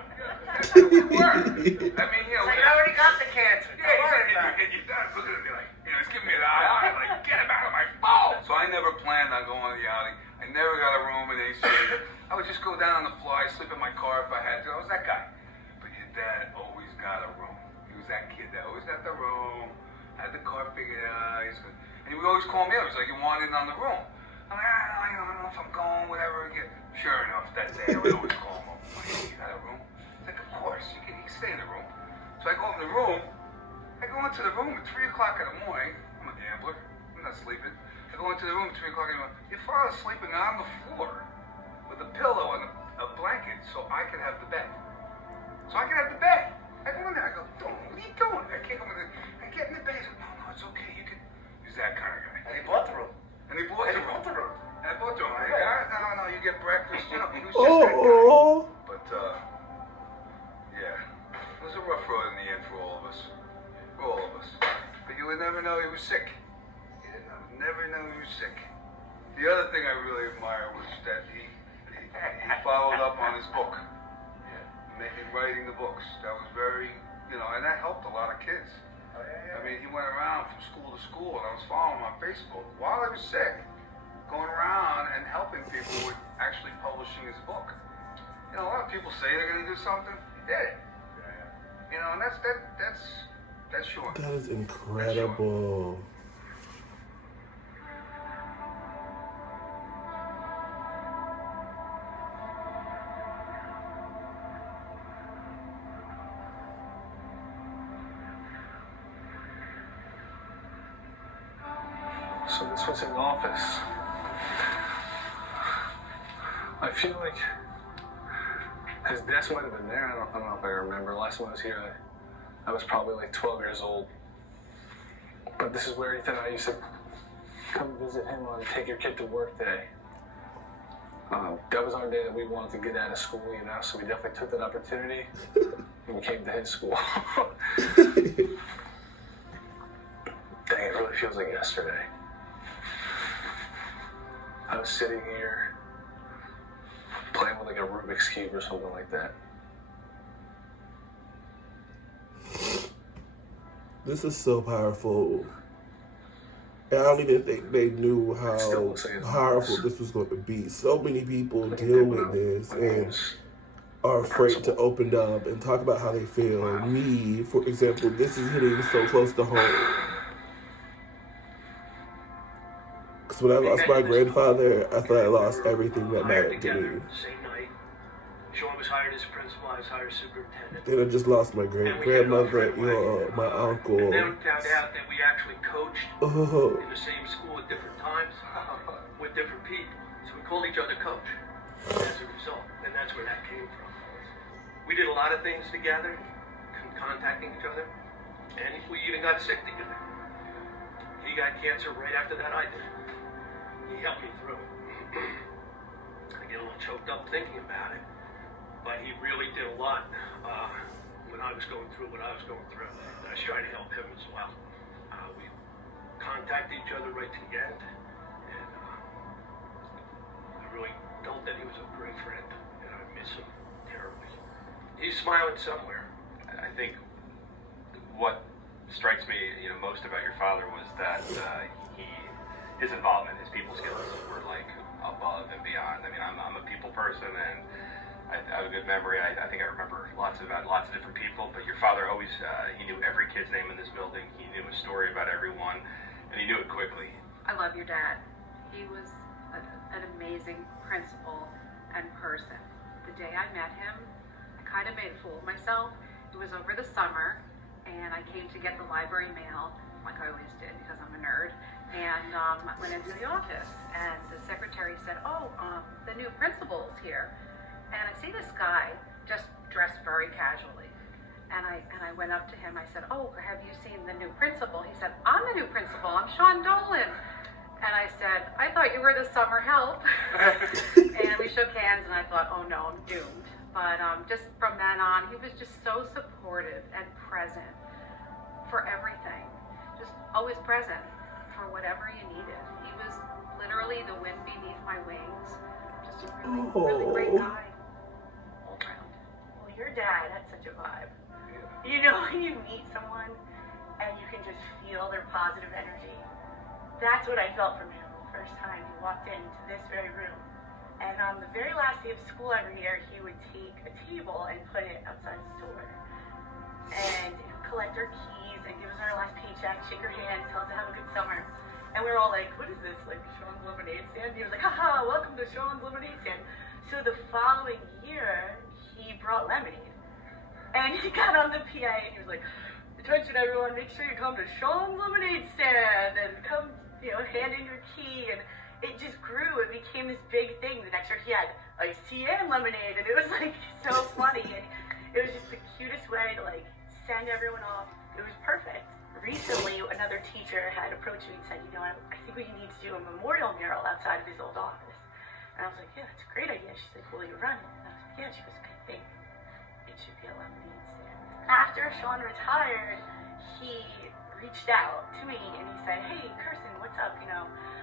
That's how we were. I mean, you know. So you already got the cancer. Yeah, and your dad's looking at me like, you know, he's giving me the eye, like, get him out of my phone. So I never planned on going to the outing. I never got a room in AC. I would just go down on the fly, sleep in my car if I had to. I was that guy. But your dad always got a room. He was that kid that always got the room, had the car figured out. And he would always call me up. He's like, you want in on the room? I'm like, I don't know if I'm going, whatever. Sure enough, that day I would always call him up. I'm like, you got a room? He's like, of course. You can stay in the room. So I go in the room. I go into the room at 3 o'clock in the morning. I'm a gambler. I'm not sleeping. I go into the room at 3 o'clock in the morning. Your father's sleeping on the floor with a pillow and a blanket so I can have the bed. So I can have the bed. I go in there. I go, Dolan, what are you doing? I can't go in there. I get in the bed. He's like, no, it's okay. You can. He's that kind of guy. And he bought the room. And he bought the room. And I bought the room. No, you get breakfast. You know, he was just that guy. But, yeah. It was a rough road in the end for all of us. For all of us. But you would never know he was sick. You didn't never know he was sick. The other thing I really admire was that he followed up on his book. In writing the books. That was very, you know, and that helped a lot of kids. I mean, he went around from school to school, and I was following him on Facebook while he was sick, going around and helping people with actually publishing his book. You know, a lot of people say they're going to do something. He did it. You know, and that's short. That is incredible. So this was in office. I feel like his desk might have been there. I don't know if I remember. Last time I was here, I was probably like 12 years old. But this is where Ethan and I used to come visit him on Take Your Kid to Work Day. That was our day that we wanted to get out of school, you know, so we definitely took that opportunity and we came to his school. Dang, it really feels like yesterday. I was sitting here playing with like a Rubik's Cube or something like that. This is so powerful. And I don't even think they knew how powerful this was going to be. So many people deal with this and are afraid to open up and talk about how they feel. Wow. Me, for example, this is hitting so close to home. So when I lost my grandfather, I thought I lost everything that mattered to me. Same night. Sean was hired as principal, I was hired as superintendent. Then I just lost my great-grandmother, my uncle. And then we found out that we actually coached in the same school at different times with different people. So we called each other coach as a result, and that's where that came from. We did a lot of things together, contacting each other, and we even got sick together. He got cancer right after that I did. He helped me through it. I get a little choked up thinking about it, but he really did a lot when I was going through what I was going through. And I was trying to help him as well. We contacted each other right to the end, and I really felt that he was a great friend, and I miss him terribly. He's smiling somewhere. I think what strikes me, most about your father was that his involvement, his people skills were like above and beyond. I mean, I'm a people person, and I have a good memory. I think I remember lots of different people. But your father always he knew every kid's name in this building. He knew a story about everyone, and he knew it quickly. I love your dad. He was an amazing principal and person. The day I met him, I kind of made a fool of myself. It was over the summer, and I came to get the library mail, like I always did because I'm a nerd, and I went into the office, and the secretary said, the new principal's here. And I see this guy just dressed very casually, and I went up to him, I said, have you seen the new principal? He said, I'm the new principal, I'm Sean Dolan. And I said, I thought you were the summer help. And we shook hands, and I thought, oh no, I'm doomed. But just from then on, he was just so supportive and present for everything. Just always present for whatever you needed. He was literally the wind beneath my wings. Just a really great guy all around. Well, your dad had such a vibe. You know, when you meet someone and you can just feel their positive energy. That's what I felt from him the first time he walked into this very room. And on the very last day of school every year, he would take a table and put it outside his door. And he would collect our keys and give us our last paycheck, shake our hands, tell us to have a good summer. And we were all like, what is this, like Sean's Lemonade Stand? He was like, haha, welcome to Sean's Lemonade Stand. So the following year, he brought lemonade. And he got on the PA and he was like, attention everyone, make sure you come to Sean's Lemonade Stand and come, hand in your key. And it just grew. It became this big thing. The next year he had iced tea and lemonade, and it was like so funny. And it was just the cutest way to like send everyone off. It was perfect. Recently, another teacher had approached me and said, I think we need to do a memorial mural outside of his old office. And I was like, yeah, that's a great idea. She's like, will you run it? And I was like, yeah. She goes, I think it should be a lemonade stand. After Sean retired, he reached out to me and he said, hey, Kirsten, what's up?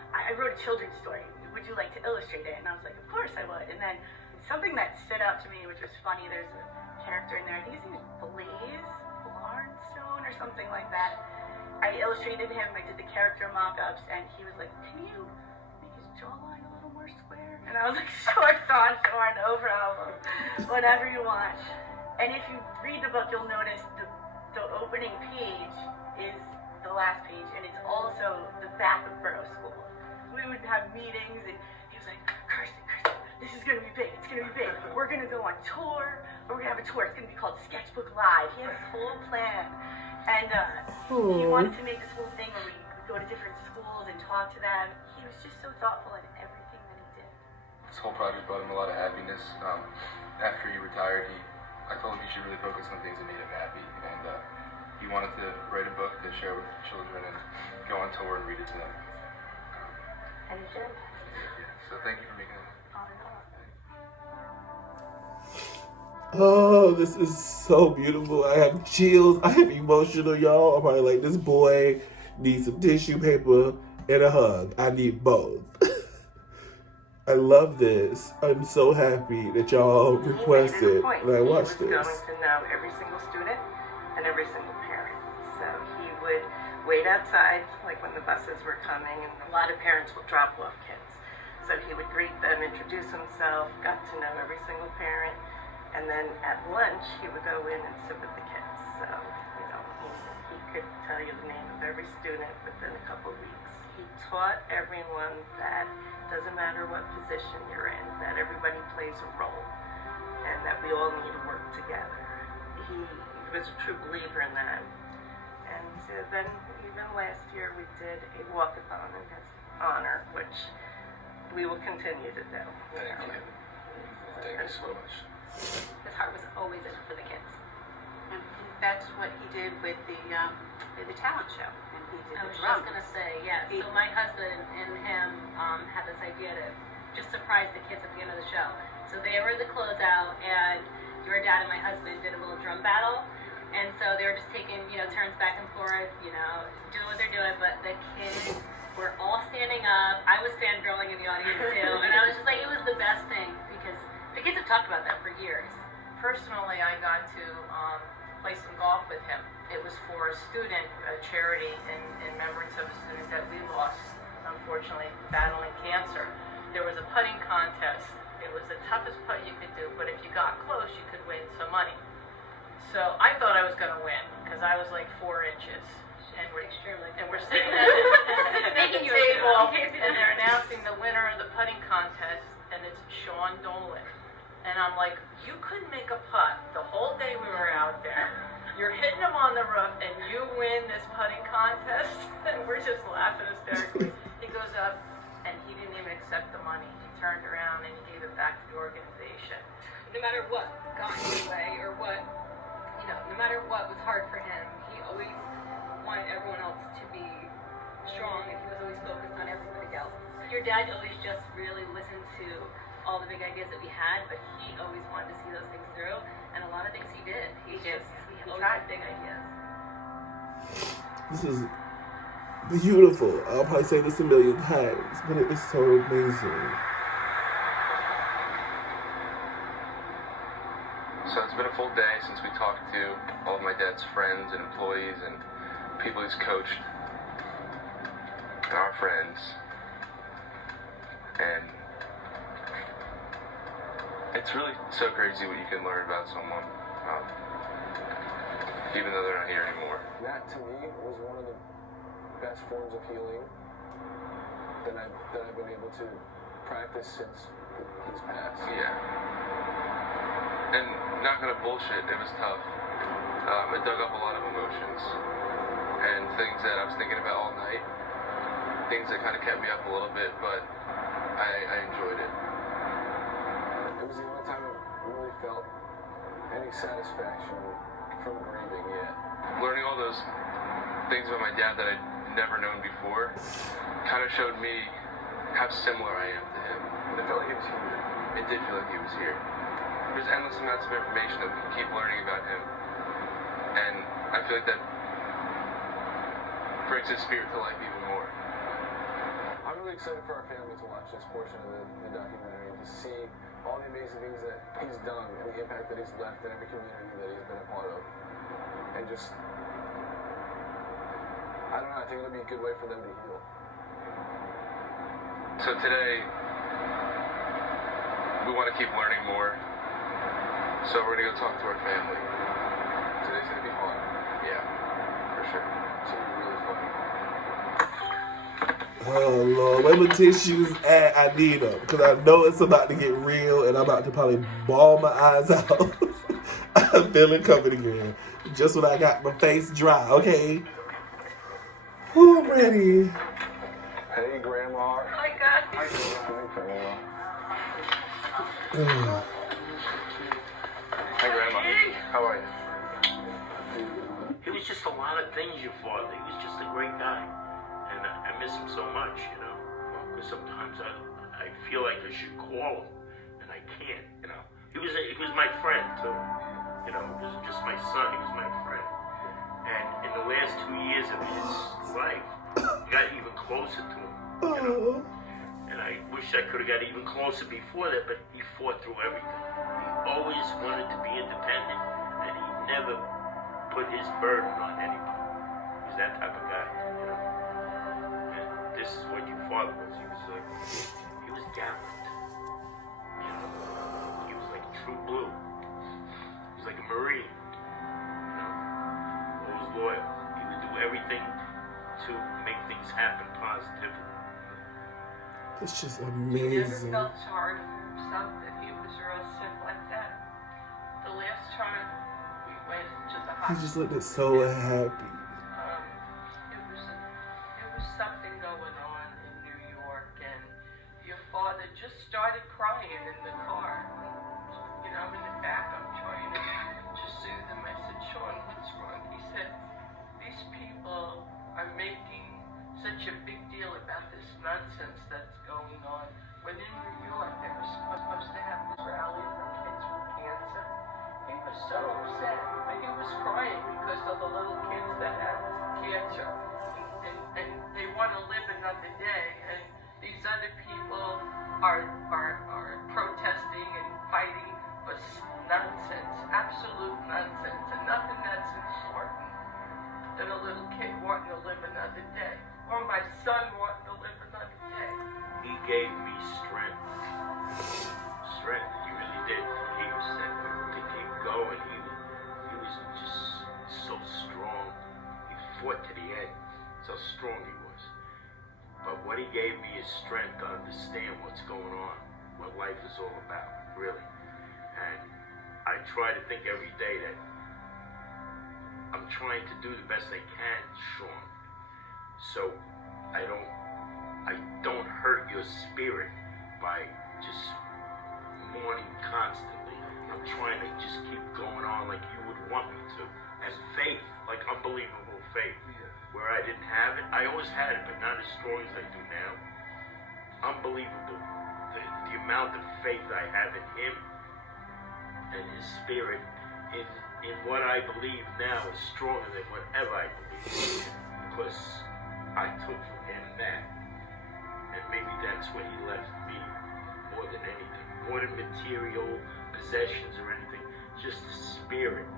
I wrote a children's story. Would you like to illustrate it? And I was like, of course I would. And then something that stood out to me, which was funny, there's a character in there, I think his name is Blaze Blarnstone or something like that. I illustrated him, I did the character mock-ups, and he was like, can you make his jawline a little more square? And I was like, sure, Sean, no problem. Whatever you want. And if you read the book, you'll notice the opening page is the last page, and it's also the back of Borough School. We would have meetings, and he was like, Kirsten, this is going to be big. It's going to be big. We're going to go on tour. We're going to have a tour. It's going to be called Sketchbook Live. He had this whole plan. And he wanted to make this whole thing where we would go to different schools and talk to them. He was just so thoughtful in everything that he did. This whole project brought him a lot of happiness. After he retired, I told him he should really focus on things that made him happy. And he wanted to write a book to share with children and go on tour and read it to them. And he did. So thank you for making it. Oh, this is so beautiful. I have chills. I have emotional, y'all. I'm probably like, this boy needs some tissue paper and a hug. I need both. I love this. I'm so happy that y'all requested that I watch this. He was going to know every single student and every single parent. So he would wait outside, like when the buses were coming, and a lot of parents would drop off kids. So he would greet them, introduce himself, got to know every single parent, and then at lunch he would go in and sit with the kids. So, he could tell you the name of every student within a couple of weeks. He taught everyone that doesn't matter what position you're in, that everybody plays a role, and that we all need to work together. He was a true believer in that. And then even last year we did a walkathon in his honor, which we will continue to do. Thank you. Thank you so much. His heart was always in it for the kids. And that's what he did with the talent show. And he did I the was drum. just gonna say, yeah. So my husband and him had this idea to just surprise the kids at the end of the show. So they were the closeout, and your dad and my husband did a little drum battle. And so they were just taking, turns back and forth, doing what they're doing. But the kids were all standing up. I was fangirling in the audience too, and I was just like, it was the best thing because the kids have talked about that for years. Personally, I got to play some golf with him. It was for a student, a charity, in remembrance of a student that we lost, unfortunately, battling cancer. There was a putting contest. It was the toughest putt you could do, but if you got close, you could win some money. So I thought I was going to win because I was like 4 inches. And we're sitting at the table, and they're announcing the winner of the putting contest, and it's Dolan. And I'm like, you couldn't make a putt the whole day we were out there. You're hitting them on the roof, and you win this putting contest? And we're just laughing hysterically. He goes up, and he didn't even accept the money. He turned around, and he gave it back to the organization. No matter what got in his way or what, no matter what was hard for him, he always wanted everyone else to be strong, and he was always focused on everybody else. Your dad always just really listened to all the big ideas that we had, but he always wanted to see those things through, and a lot of things he did. He always had big ideas. This is beautiful. I'll probably say this a million times, but it is so amazing. So it's been a full day since we talked to all of my dad's friends and employees and people he's coached, and our friends, and it's really so crazy what you can learn about someone, even though they're not here anymore. That to me was one of the best forms of healing that I've been able to practice since he's passed. Yeah. And not gonna bullshit, it was tough. It dug up a lot of emotions and things that I was thinking about all night. Things that kind of kept me up a little bit, but I enjoyed it. It was the only time I really felt any satisfaction from grieving yet. Learning all those things about my dad that I'd never known before kind of showed me how similar I am to him. It felt like he was here. It did feel like he was here. There's endless amounts of information that we can keep learning about him. And I feel like that brings his spirit to life even more. I'm really excited for our family to watch this portion of the documentary, to see all the amazing things that he's done and the impact that he's left in every community that he's been a part of. And just, I don't know, I think it'll be a good way for them to heal. So today, we want to keep learning more. So we're going to go talk to our family. Today's going to be hard. Yeah, for sure. It's going to be really fun. Oh Lord, where my tissues at? I need them because I know it's about to get real and I'm about to probably bawl my eyes out. I'm feeling covered again. Just when I got my face dry, okay? Whew, I'm ready. Hey, Grandma. Hi, God. Hi, Grandma. Hi, Grandma. How are you? He was just a lot of things, your father. He was just a great guy. And I miss him so much, because sometimes I feel like I should call him, and I can't, He was my friend, too. He wasn't just my son, he was my friend. And in the last 2 years of his life, I got even closer to him, And I wish I could have got even closer before that, but he fought through everything. He always wanted to be independent, and he never put his burden on anybody. He's that type of guy, And this is what your father was. He was gallant. He was like a true blue. He was like a Marine. Always loyal. He would do everything to make things happen positively. It's just He never amazing. felt sorry for himself that he was real sick like that. The last time we went to the He hospital, just looked so happy. it was something going on in New York, and your father just started crying in the car. You know, I'm in the back, I'm trying to soothe him. I said, Sean, what's wrong? He said, these people are making such a big deal about this nonsense that's going on. When in New York, they were supposed to have this rally for kids with cancer. He was so upset, but he was crying because of the little kids that have cancer. And they want to live another day. And these other people are protesting and fighting for nonsense, absolute nonsense, and nothing that's important than a little kid wanting to live another day, or my son wanting to live another day. He gave me strength. Strength, he really did. He was sick to keep going. He was just so strong. He fought to the end. That's how strong he was. But what he gave me is strength to understand what's going on, what life is all about, really. And I try to think every day that I'm trying to do the best I can, Sean. So I don't hurt your spirit by just mourning constantly. I'm trying to just keep going on like you would want me to. As faith, like unbelievable faith. Where I didn't have it, I always had it, but not as strong as I do now. Unbelievable. The amount of faith I have in him and his spirit in what I believe now is stronger than whatever I believe. Because I took from him that. And maybe that's what he left me more than anything. More than material possessions or anything. Just the spirit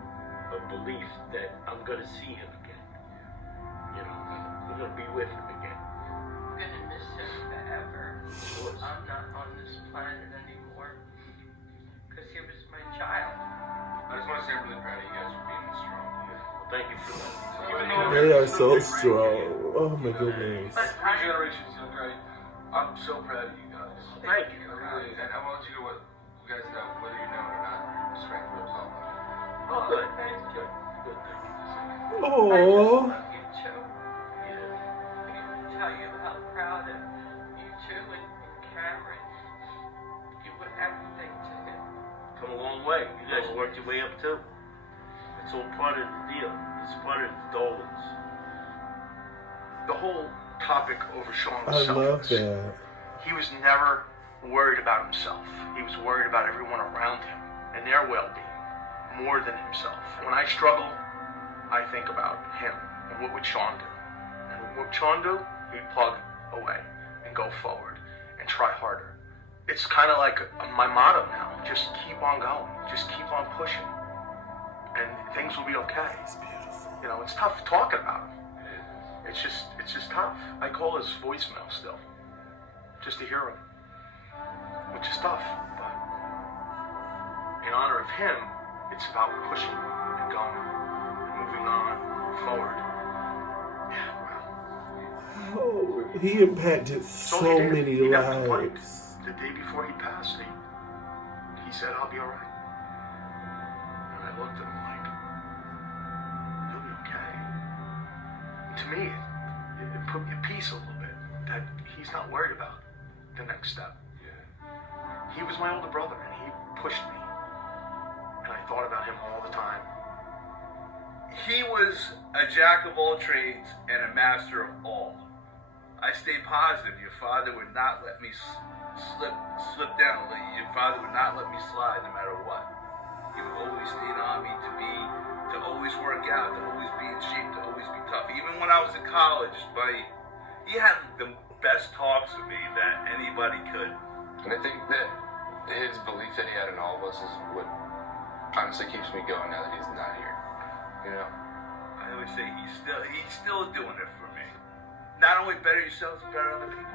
of belief that I'm going to see him again. You know, I'm going to be with him again. I'm going to miss him forever. I'm not on this planet anymore. Because he was my child. I just want to say I'm really proud of you guys for being this strong. Well, thank you for that. They are so strong. Oh my goodness. 3 generations younger. I'm so proud of you guys. Thank you. Really, and I want you to know what you guys know, whether you know it or not, strength lives on. Oh, good. Thank you. Good. Thank you. Oh. You too. Tell you how proud of you too and Cameron. You were everything to him. Come a long way. You guys worked your way up too. It's all part of the deal. It's part of the Dolans. The whole topic over Sean was I love selfless. that. He was never worried about himself. He was worried about everyone around him and their well-being more than himself. When I struggle, I think about him and what would Sean do. And what would Sean do? He'd plug away and go forward and try harder. It's kind of like my motto now. Just keep on going. Just keep on pushing. And things will be okay. It's beautiful. You know, it's tough talking about him. It's just tough. I call his voicemail still. Just to hear him. Which is tough. But in honor of him, it's about pushing and going and moving on forward. Oh, he impacted so many He never complained. lives. The day before he passed, he said, I'll be all right. And I looked at him like, you'll be okay. And to me, it put me at peace a little bit that he's not worried about the next step. He was my older brother, and he pushed me. And I thought about him all the time. He was a jack of all trades and a master of all. I stay positive. Your father would not let me slip down. Your father would not let me slide no matter what. He would always stay on me to always work out, to always be in shape, to always be tough. Even when I was in college, he had the best talks with me that anybody could. And I think that his belief that he had in all of us is what honestly keeps me going now that he's not here. You know? I always say he's still doing it for me. Not only better yourselves, better other people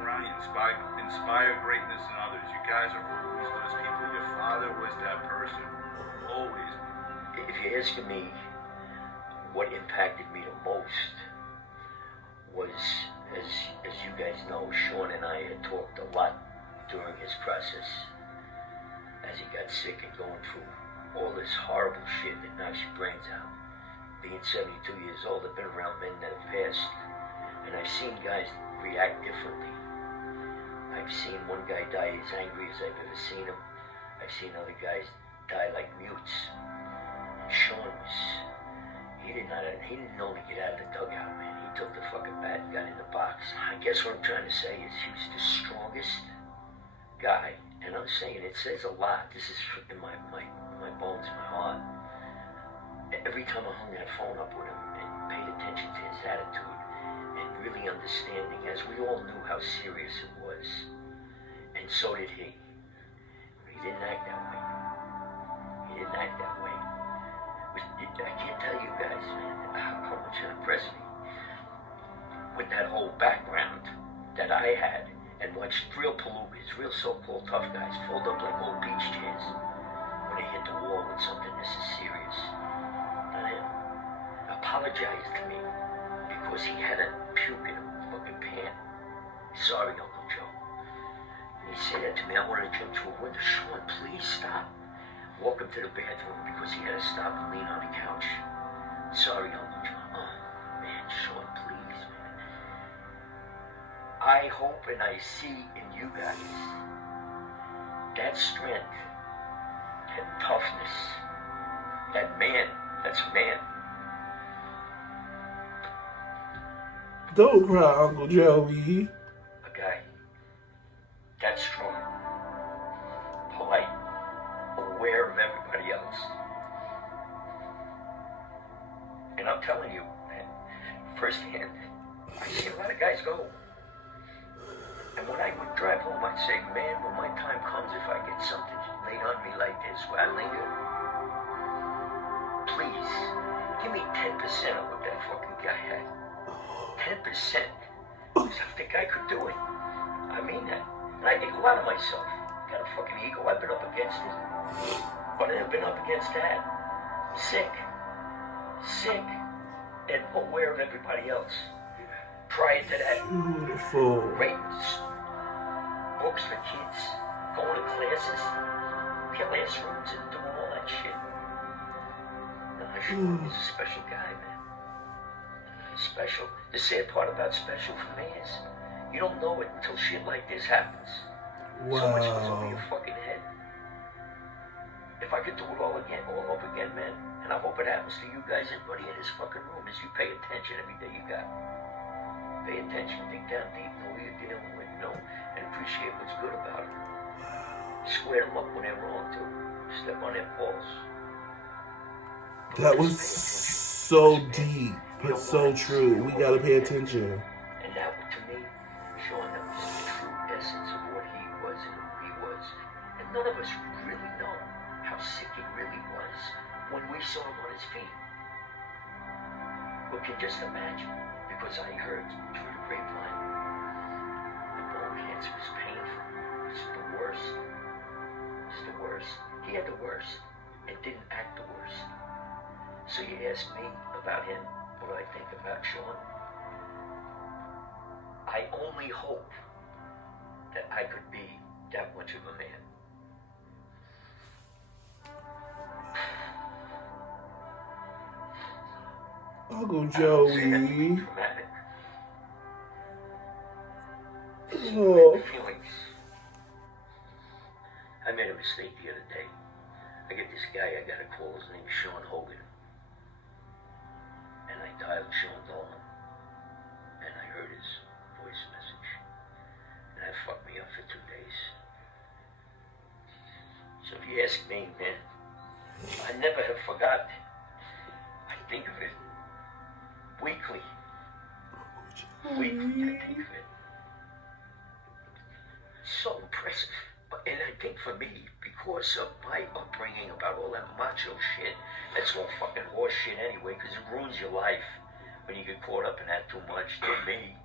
around you. Inspire greatness in others. You guys are always those people. Your father was that person. Always. If you're asking me what impacted me the most was, as you guys know, Sean and I had talked a lot during his process as he got sick and going through all this horrible shit that knocks your brains out. Being 72 years old, I've been around men that have passed, and I've seen guys react differently. I've seen one guy die as angry as I've ever seen him. I've seen other guys die like mutes. And Sean was, he didn't know to get out of the dugout, man. He took the fucking bat and got in the box. I guess what I'm trying to say is he was the strongest guy, and I'm saying it says a lot. This is in my bones, my heart. Every time I hung that phone up with him and paid attention to his attitude and really understanding, as we all knew how serious it was, and so did he. He didn't act that way. He didn't act that way. I can't tell you guys, man, how much it impressed me with that whole background that I had and watched real palookas, real so-called tough guys fold up like old beach chairs when they hit the wall with something this is serious. Not him. Apologized to me because he had a puke in a fucking pan. Sorry, Uncle Joe. And he said that to me. I wanted to jump through a window. Sean, please stop. Walk him to the bathroom because he had to stop and lean on the couch. Sorry, Uncle Joe. Oh, man, Sean, please, man. I hope and I see in you guys that strength, that toughness, that man. That's a man. Don't cry, Uncle Joey. A guy that's strong, polite, aware of everybody else. And I'm telling you, man, firsthand, I see a lot of guys go. And when I would drive home, I'd say, man, when my time comes, if I get something laid on me like this, where I linger, please, give me 10% of what that fucking guy had. 10%. Because I think I could do it. I mean that. And I think a lot of myself. Got a fucking ego. I've been up against it. But I've been up against that. Sick. And aware of everybody else. Prior to that, ratings, books for kids, going to classes, classrooms, and doing all that shit. Sean was a special guy, man. Special. The sad part about special for me is you don't know it until shit like this happens. So much goes over your fucking head. If I could do it all over again, man, and I hope it happens to you guys, everybody in this fucking room, is you pay attention every day you got. Pay attention, dig down deep, know who you're dealing with, and appreciate what's good about it. Square them up when they're wrong, too. Step on their balls. That was so deep, but so true. We gotta pay attention. And that, to me, Sean, that was the true essence of what he was and who he was. And none of us really know how sick he really was when we saw him on his feet. We can just imagine, because I heard through the grapevine that bone cancer is painful. It's the worst. It's the worst. He had the worst and didn't act the worst. So you ask me about him, what I think about Sean. I only hope that I could be that much of a man. Uncle Joey. Oh. Feelings. I made a mistake the other day. I get this guy, I got a call, his name's Sean Hogan. And I dialed Sean Dolan. And I heard his voice message. And that fucked me up for 2 days. So if you ask me, man, I never have forgotten it. I think of it weekly. Weekly, I think of it. So impressive. And I think for me, because of my upbringing about all that macho shit, that's all fucking horse shit anyway, because it ruins your life when you get caught up in that too much. To me,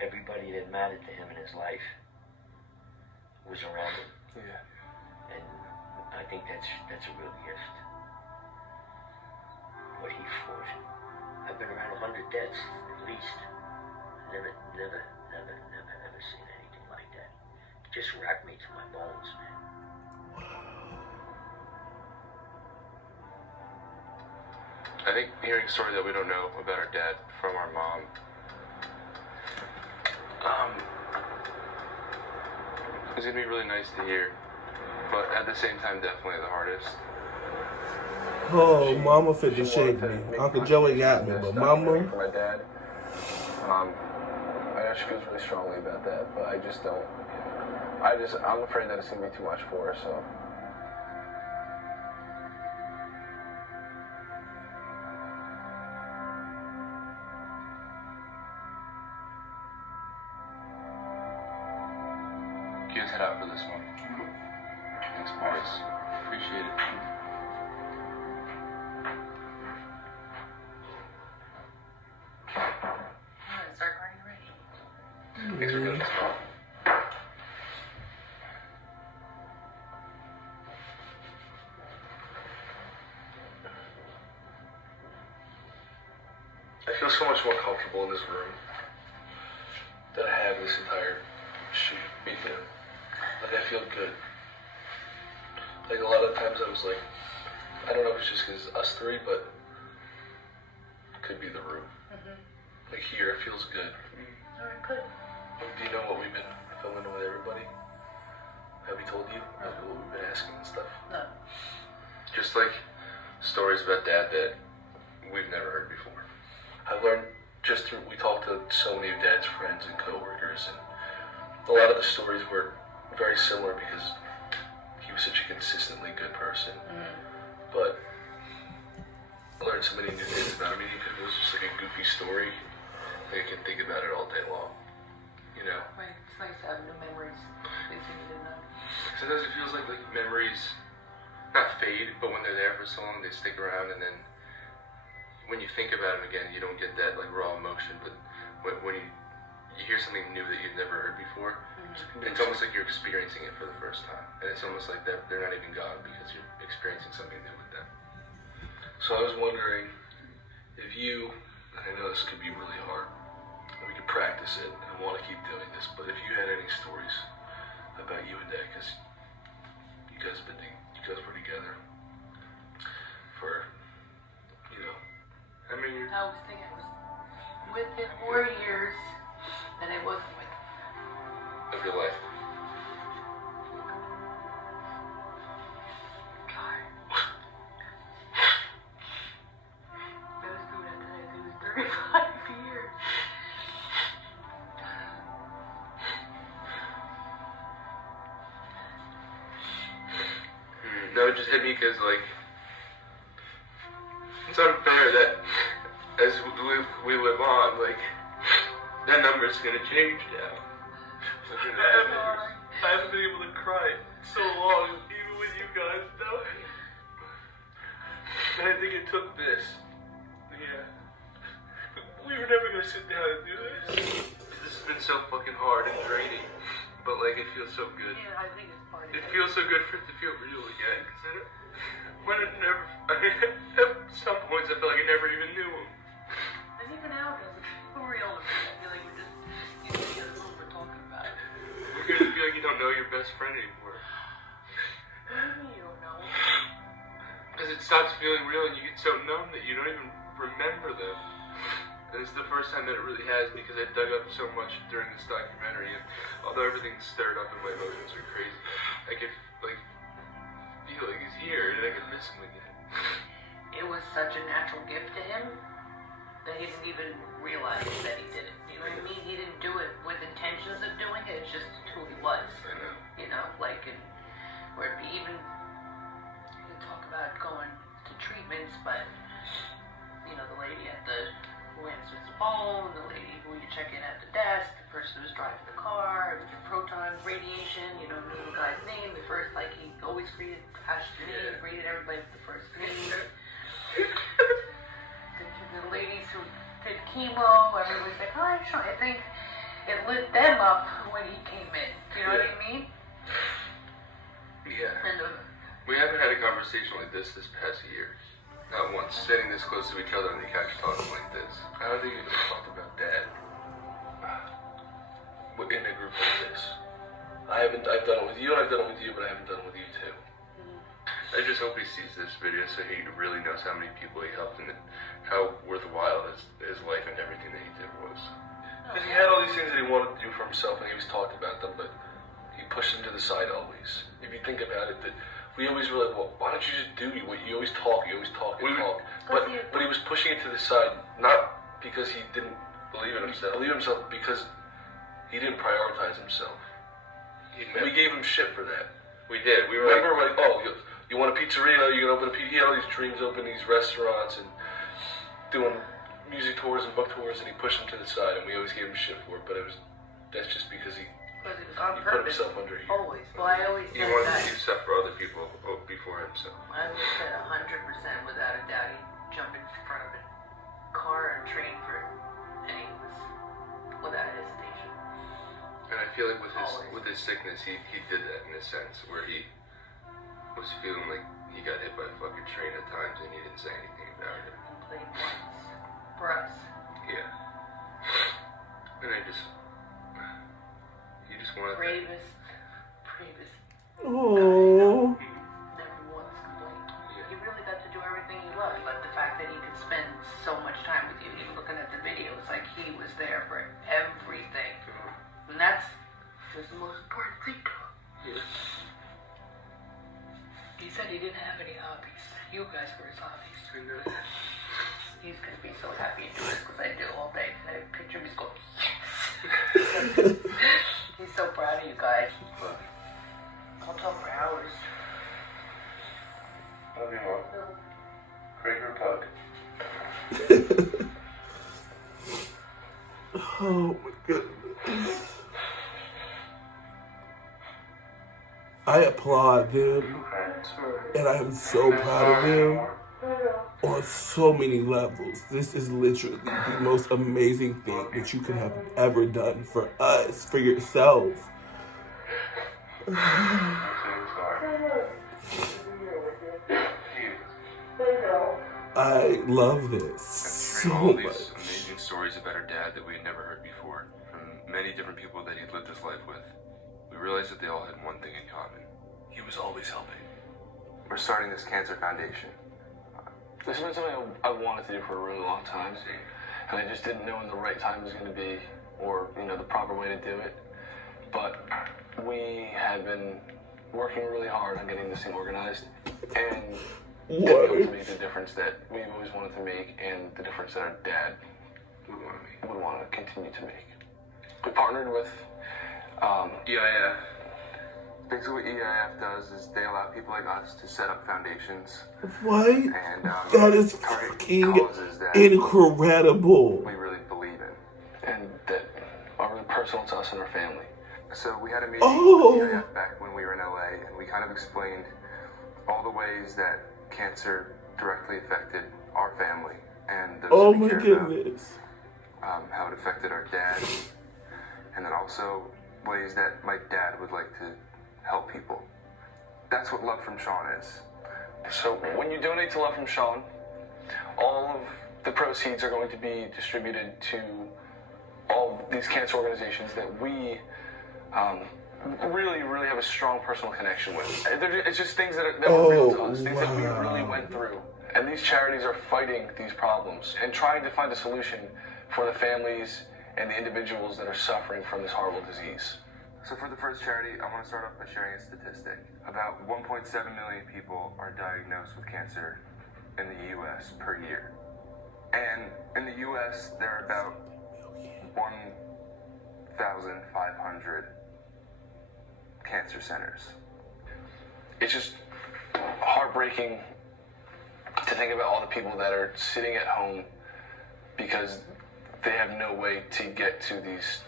everybody that mattered to him in his life was around him. Yeah. And I think that's a real gift. What he fought, I've been around 100 deaths, at least. Never seen anything like that. It just racked me to my bones, man. I think hearing a story that we don't know about our dad from our mom, it's gonna be really nice to hear, but at the same time, definitely the hardest. Oh, mama fit to shake me. Uncle Joey got me, but mama. For my dad, I know she feels really strongly about that, but I just don't. I'm afraid that it's gonna be too much for her, so. You guys head out for this one. Thanks, boys. Appreciate it. Is our party ready? Thanks for doing this, Bob. I feel so much more comfortable in this room than I have this entire shoot. Me too. Like, I feel good. Like, a lot of times I was like, I don't know if it's just because us three, but it could be the room. Like, here, it feels good. Alright, good. Do you know what we've been filming with everybody? Have we told you? Like, what we've been asking and stuff? No. Just like stories about Dad that we've never heard before. I learned just through, we talked to so many of Dad's friends and coworkers, and a lot of the stories were very similar because he was such a consistently good person. But I learned so many new things about him. I mean, if it was just like a goofy story, I can think about it all day long. You know? Right, it's nice to have new memories. Things you didn't know. Sometimes it feels like memories not fade, but when they're there for so long, they stick around, and then when you think about them again, you don't get that like raw emotion. But when you hear something new that you've never heard before, it's almost like you're experiencing it for the first time, and it's almost like they're not even gone because you're experiencing something new with them. So I was wondering if you, and I know this could be really hard, we could practice it and want to keep doing this, but if you had any stories about you and Dad, because you guys were together for, you know. I was thinking it was with him 4 years, and it wasn't with him. Of your life. God. That was doing it today. It was 35 years. No, it just hit me because, like, it's unfair that as we live on, like, that number's gonna change now. I haven't been able to cry so long, even with you guys, though. And I think it took this. Yeah. We were never gonna sit down and do this. This has been so fucking hard and draining, but, like, it feels so good. Yeah, I think it's part of It feels so good for it to feel real again, because at some points I felt like I never even knew him. And even now, it doesn't feel real to me. I feel like we're just used to the room we're talking about it. You feel like you don't know your best friend anymore. What do you mean you don't know? Because it stops feeling real and you get so numb that you don't even remember them. And it's the first time that it really has, because I dug up so much during this documentary, and although everything's stirred up and my emotions are crazy, I could feel like he's here and I could miss him again. It was such a natural gift to him that he didn't even realize that he did it. You know what I mean? He didn't do it with intentions of doing it. It's just who he was. I know. You know, like, and where it be even, you talk about going to treatments, but, you know, the lady who answers the phone, the lady who you check in at the desk, the person who's driving the car, the proton radiation, you know, knew the guy's name. The first, like, he always greeted greeted everybody with the first name. The ladies who did chemo, everybody's like, oh, I'm sure. I think it lit them up when he came in. Do you know what I mean? Yeah. And, we haven't had a conversation like this past year. not once, sitting this close to each other on the couch talking like this. How do you talk about Dad in a group like this? I've done it with you, I've done it with you, but I haven't done it with you too. I just hope he sees this video so he really knows how many people he helped and how worthwhile his life and everything that he did was. Because he had all these things that he wanted to do for himself and he was talking about them, but he pushed them to the side always. If you think about it, that we always were like, well, why don't you just do what you always talk and talk. But he was pushing it to the side, not because he didn't believe in himself. He believed in himself because he didn't prioritize himself. And we gave him shit for that. We did. We were remember like, oh, you want a pizzeria, you can open a pizzeria. He had all these dreams, opening these restaurants and doing music tours and book tours, and he pushed them to the side, and we always gave him shit for it, but that's just because he was on put purpose. himself under here. Always. Well, I always He said wanted that. to do stuff for other people before himself. I always said 100% without a doubt he'd jump in front of a car or train for any of us without hesitation. And I feel like with his sickness, he did that in a sense, where he was feeling like he got hit by a fucking train at times and he didn't say anything about it. And played once for us. Yeah. And he just wanted Bravest. Oh. Never once complained. He really got to do everything he loved, but the fact that he could spend so much time with you, even looking at the videos, like he was there for everything. And that's just the most important thing to him. Yeah. He said he didn't have any hobbies. You guys were his hobbies. I know. He's gonna be so happy to do this because I do all day. I picture him, he's going, yes! He's so proud of you guys. I'll talk for hours. Love you, Mom. Great pug. Oh my goodness. I applaud them, and I am so proud of them on so many levels. This is literally the most amazing thing that you could have ever done for us, for yourself. I love this so all much. these amazing stories about our dad that we had never heard before, from many different people that he'd lived his life with. We realized that they all had one thing in common. He was always helping. We're starting this cancer foundation. This has been something I wanted to do for a really long time, and I just didn't know when the right time was going to be, or the proper way to do it. But we had been working really hard on getting this thing organized, and being able to make the difference that we've always wanted to make, and the difference that our dad would want to continue to make. We partnered with EIF. Basically what EIF does is they allow people like us to set up foundations. What? And that is fucking incredible. We really believe in. And that are really personal to us and our family. So we had a meeting with EIF back when we were in LA, and we kind of explained all the ways that cancer directly affected our family. And oh my goodness. How it affected our dad. And then also ways that my dad would like to help people. That's what Love from Sean is. So when you donate to Love from Sean, all of the proceeds are going to be distributed to all of these cancer organizations that we really have a strong personal connection with. It's just things that were real to us, things that we really went through. And these charities are fighting these problems and trying to find a solution for the families and the individuals that are suffering from this horrible disease. So for the first charity, I want to start off by sharing a statistic. About 1.7 million people are diagnosed with cancer in the U.S. per year. And in the U.S., there are about 1,500 cancer centers. It's just heartbreaking to think about all the people that are sitting at home because they have no way to get to these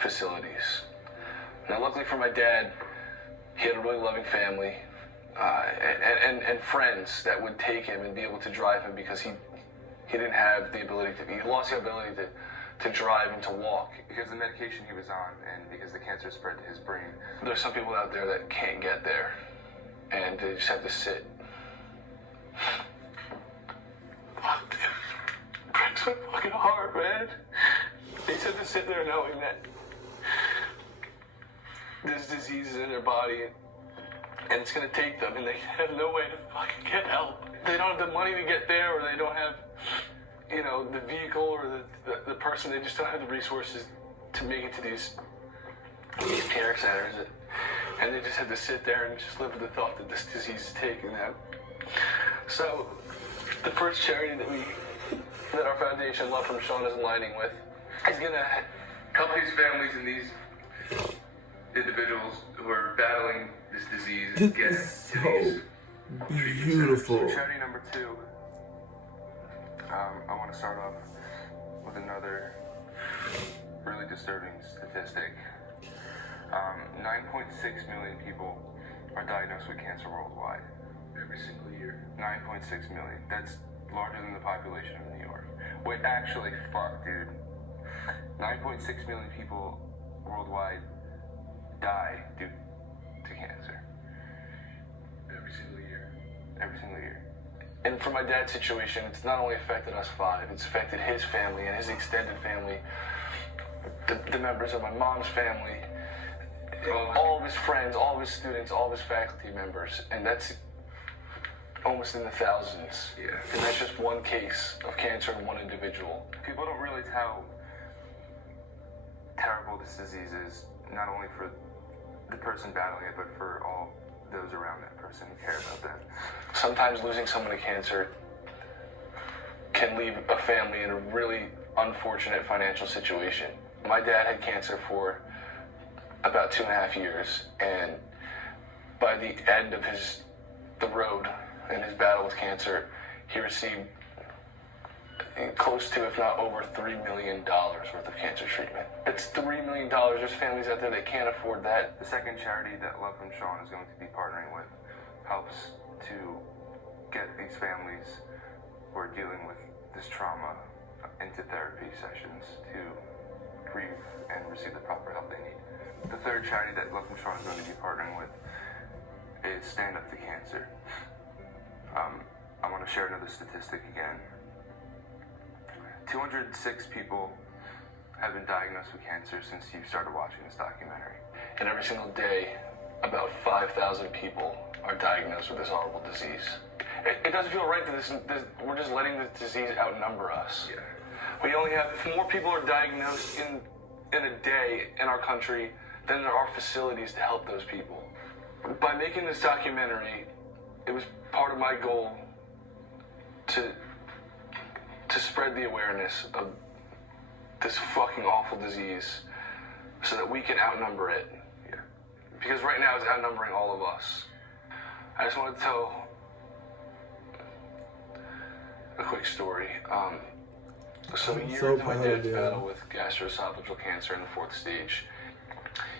facilities. Now, luckily for my dad, he had a really loving family and friends that would take him and be able to drive him because he didn't have the ability to, he lost the ability to drive and to walk. Because the medication he was on and because the cancer spread to his brain. There's some people out there that can't get there and they just have to sit. fuck, dude. It breaks my fucking heart, man. They just have to sit there knowing that this disease is in their body and it's gonna take them, and they have no way to fucking get help. They don't have the money to get there, or they don't have, you know, the vehicle or the person. They just don't have the resources to make it to these care centers, and they just have to sit there and just live with the thought that this disease is taking them. So, the first charity that our foundation, Love from Sean, is aligning with is gonna Help these families and these individuals who are battling this disease This get is so these beautiful. Charity number 2. I want to start off with another really disturbing statistic. 9.6 million people are diagnosed with cancer worldwide. every single year. 9.6 million. That's larger than the population of New York. Wait, actually, fuck, dude. 9.6 million people worldwide die due to cancer. Every single year. Every single year. And for my dad's situation, it's not only affected us 5, it's affected his family and his extended family, the members of my mom's family, all of his friends, all of his students, all of his faculty members, and that's almost in the thousands. Yeah. And that's just one case of cancer in one individual. People don't realize how terrible this disease is, not only for the person battling it, but for all those around that person who care about them. Sometimes losing someone to cancer can leave a family in a really unfortunate financial situation. My dad had cancer for about 2.5 years, and by the end of the road in his battle with cancer, he received close to, if not over, $3 million worth of cancer treatment. It's $3 million. There's families out there that can't afford that. The second charity that Love from Sean is going to be partnering with helps to get these families who are dealing with this trauma into therapy sessions to grieve and receive the proper help they need. The third charity that Love from Sean is going to be partnering with is Stand Up to Cancer. I want to share another statistic again. 206 people have been diagnosed with cancer since you started watching this documentary. And every single day, about 5,000 people are diagnosed with this horrible disease. It doesn't feel right that we're just letting the disease outnumber us. Yeah. We only have more people are diagnosed in a day in our country than there are facilities to help those people. By making this documentary, it was part of my goal to spread the awareness of this fucking awful disease so that we can outnumber it. Yeah. Because right now it's outnumbering all of us. I just want to tell a quick story. So a year into my dad's battle with gastroesophageal cancer in the 4th stage,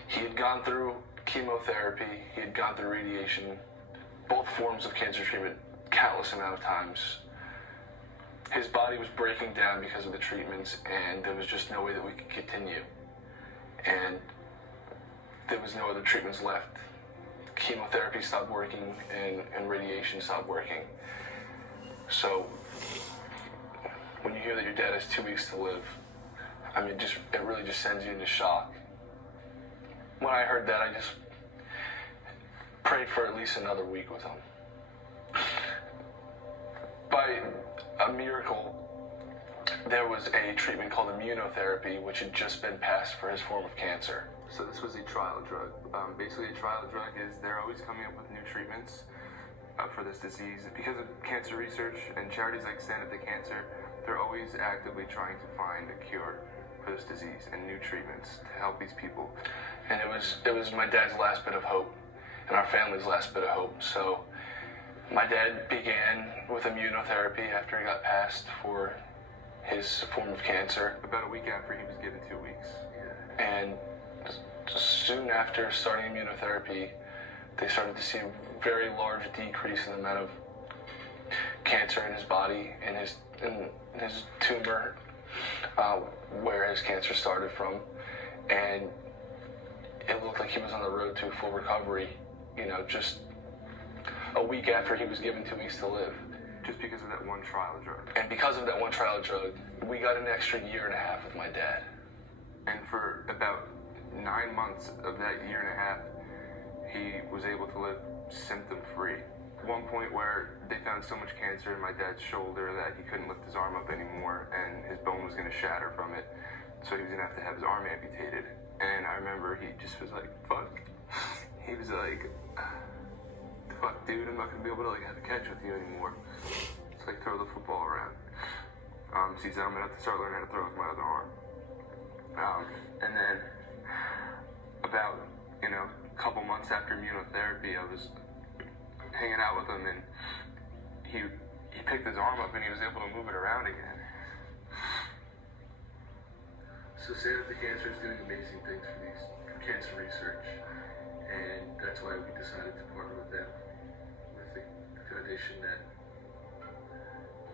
he had gone through chemotherapy, he had gone through radiation, both forms of cancer treatment, countless amount of times. His body was breaking down because of the treatments, and there was just no way that we could continue. And there was no other treatments left. Chemotherapy stopped working, and radiation stopped working. So when you hear that your dad has 2 weeks to live, I mean, it really just sends you into shock. When I heard that, I just prayed for at least another week with him. By a miracle, there was a treatment called immunotherapy, which had just been passed for his form of cancer. So this was a trial drug. Basically, a trial drug is they're always coming up with new treatments for this disease. Because of cancer research and charities like Stand Up to Cancer, they're always actively trying to find a cure for this disease and new treatments to help these people. And it was my dad's last bit of hope, and our family's last bit of hope. So my dad began with immunotherapy after he got passed for his form of cancer. About a week after he was given 2 weeks. Yeah. And soon after starting immunotherapy, they started to see a very large decrease in the amount of cancer in his body and in his tumor, where his cancer started from. And it looked like he was on the road to a full recovery, just a week after he was given 2 weeks to live. just because of that one trial drug. And because of that one trial drug, we got an extra 1.5 years with my dad. And for about 9 months of that 1.5 years, he was able to live symptom-free. One point where they found so much cancer in my dad's shoulder that he couldn't lift his arm up anymore, and his bone was going to shatter from it, so he was going to have his arm amputated. And I remember he just was like, fuck. He was like, fuck, dude, I'm not going to be able to have a catch with you anymore. It's like throw the football around. So he said, I'm going to have to start learning how to throw with my other arm. And then about, a couple months after immunotherapy, I was hanging out with him, and he picked his arm up and he was able to move it around again. So Save the Cancer is doing amazing things for cancer research, and that's why we decided to partner with them, with the foundation that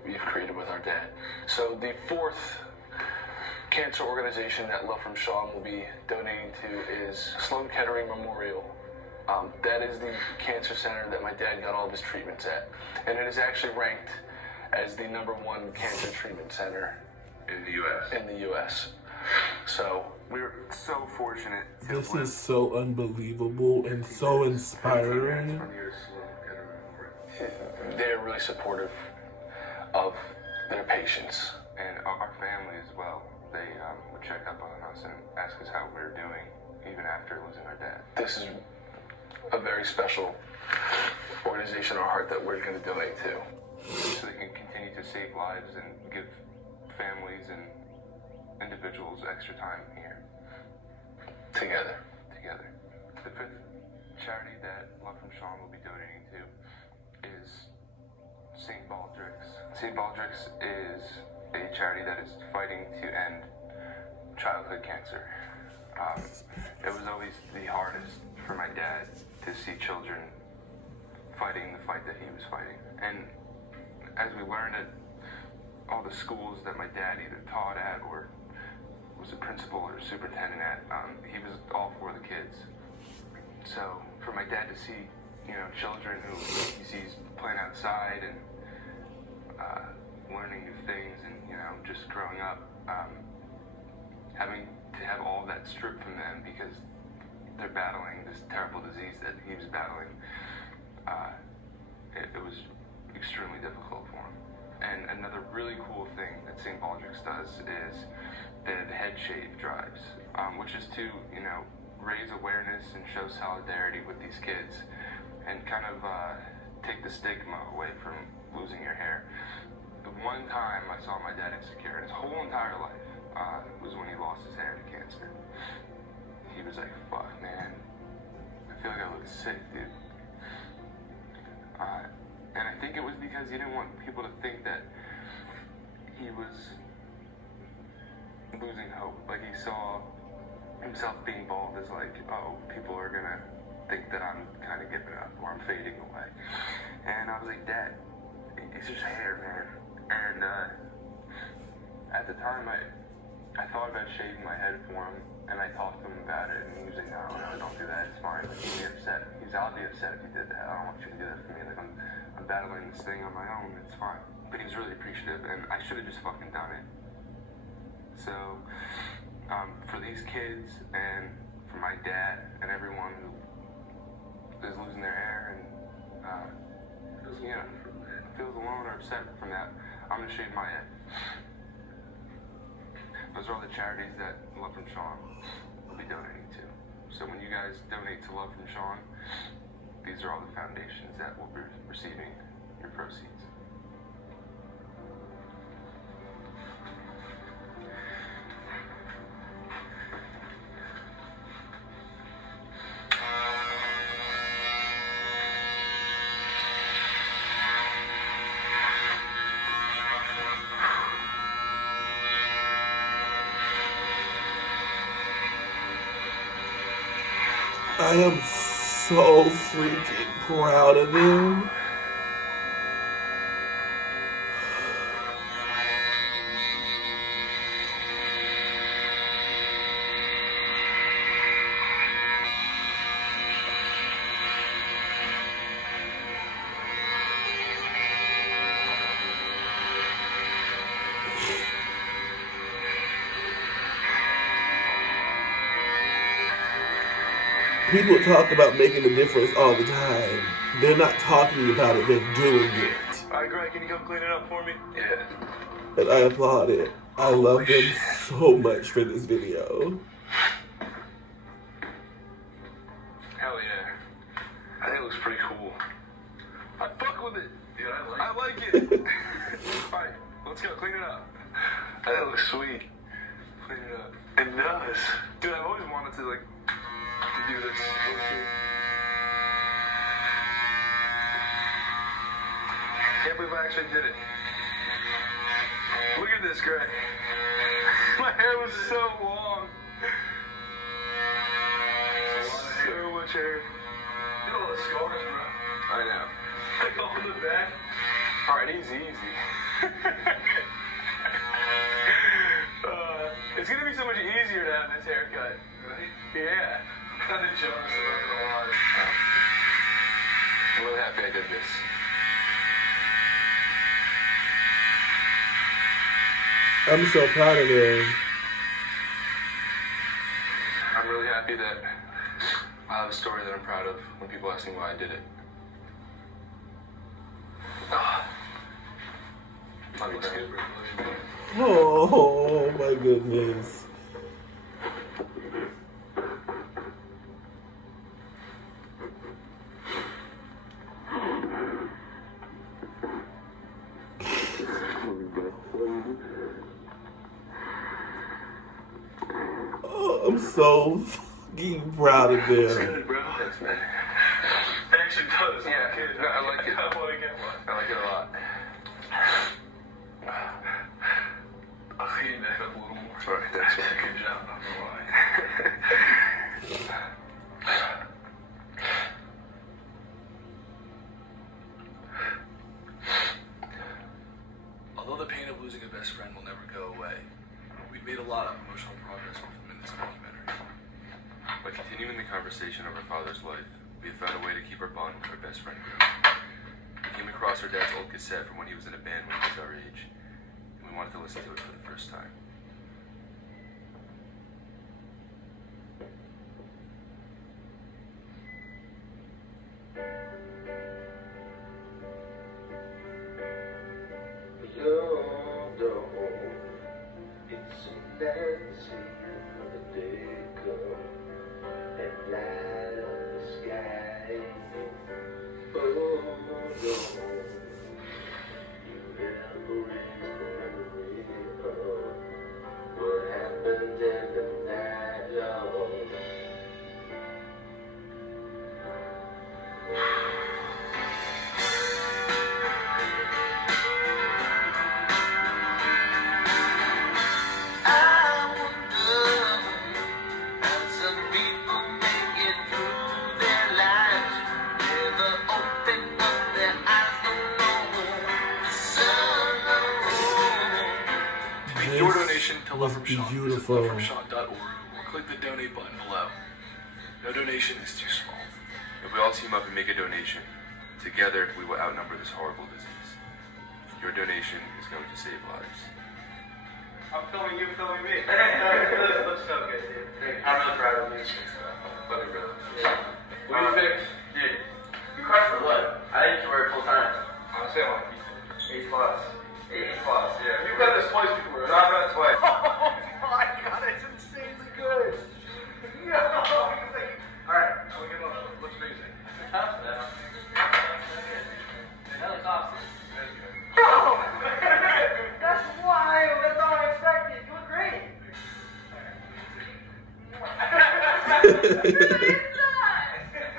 we've created with our dad. So the 4th cancer organization that Love from Sean will be donating to is Sloan Kettering Memorial. That is the cancer center that my dad got all of his treatments at, and it is actually ranked as the #1 cancer treatment center in the U.S. In the U.S. So we're so fortunate. This is so unbelievable and so inspiring. They're really supportive of their patients. And our family as well. They would check up on us and ask us how we were doing, even after losing our dad. This is a very special organization or heart that we're going to donate to. So they can continue to save lives and give families and individuals extra time here. Together. The 5th charity that Love from Sean will be donating to is St. Baldrick's. St. Baldrick's is a charity that is fighting to end childhood cancer. It was always the hardest for my dad to see children fighting the fight that he was fighting. And as we learned at all the schools that my dad either taught at or was a principal or superintendent at, he was all for the kids. So for my dad to see, children who he sees playing outside and learning new things and, just growing up, having to have all that stripped from them because they're battling this terrible disease that he was battling, it was extremely difficult for him. And another really cool thing that St. Baldrick's does is the head shave drives, which is to, raise awareness and show solidarity with these kids and kind of take the stigma away from losing your hair. The one time I saw my dad insecure in his whole entire life was when he lost his hair to cancer. He was like, fuck, man, I feel like I look sick, dude. And I think it was because he didn't want people to think that he was losing hope. Like, he saw himself being bald as like, oh, people are gonna think that I'm kind of giving up or I'm fading away. And I was like, Dad, it's just hair, man. And at the time, I thought about shaving my head for him, and I talked to him about it, and he was like, no, don't do that, it's fine. Like, he'd be upset. I'll be upset if you did that. I don't want you to do that for me. Like, I'm battling this thing on my own, it's fine. But he was really appreciative, and I should have just fucking done it. So, for these kids, and for my dad, and everyone who is losing their hair, and, feels alone or upset from that, I'm gonna shave my head. Those are all the charities that Love from Sean will be donating to. So when you guys donate to Love from Sean, these are all the foundations that will be receiving your proceeds. I am so freaking proud of him. People talk about making a difference all the time. They're not talking about it, they're doing it. Alright, Greg, can you come clean it up for me? Yeah. And I applaud it. I love them so much for this video. Hell yeah. I think it looks pretty cool. I fuck with it. Yeah, I like it. Alright, let's go, clean it up. I think it looks sweet. Clean it up. It does. Dude, I've always wanted to, like, to do this. Can't believe I actually did it. Look at this, Greg. My hair was so long. So much hair. You got all the scars, bro. I know. Like all in the back. Alright, easy. It's gonna be so much easier to have this haircut. Right? Yeah. I'm kind of jealous about it a lot. I'm really happy I did this. I'm so proud of them. I'm really happy that I have a story that I'm proud of when people ask me why I did it. Oh my goodness. Oh, I'm so fucking proud of them. It's good, bro. Thanks, man. It actually does. Yeah, no, I like it. I want to get one. I like it a lot. I'll clean that up a little more. Sorry, that's right. Good job, not gonna lie. Although the pain of losing a best friend will never go away, we've made a lot of emotional progress with him in this documentary. By continuing the conversation of our father's life, we have found a way to keep our bond with our best friend going. We came across our dad's old cassette from when he was in a band when he was our age, and we wanted to listen to it for the first time. It's so nice to see another day come and light up the sky. Oh no, you never erase the memory of what happened in the night, Lord. Your donation to Love from This Sean. was Visit beautiful. lovefromsean.org or click the donate button below. No donation is too small. If we all team up and make a donation, together we will outnumber this horrible disease. Your donation is going to save lives. I'm filming you, filming me. It looks so good, dude. I'm really proud of you. Love you, brother. Yeah. What do you think? Dude, you crushed for what? I enjoy it full time. Honestly, I want to keep it. A+. A+, yeah. You've done this twice before. No, I've done it twice. Oh my god, it's insanely good. No. Alright, I'll get on. Looks amazing. It's tough, though. That looks awesome. Oh! That's wild. That's all I expected. You look great.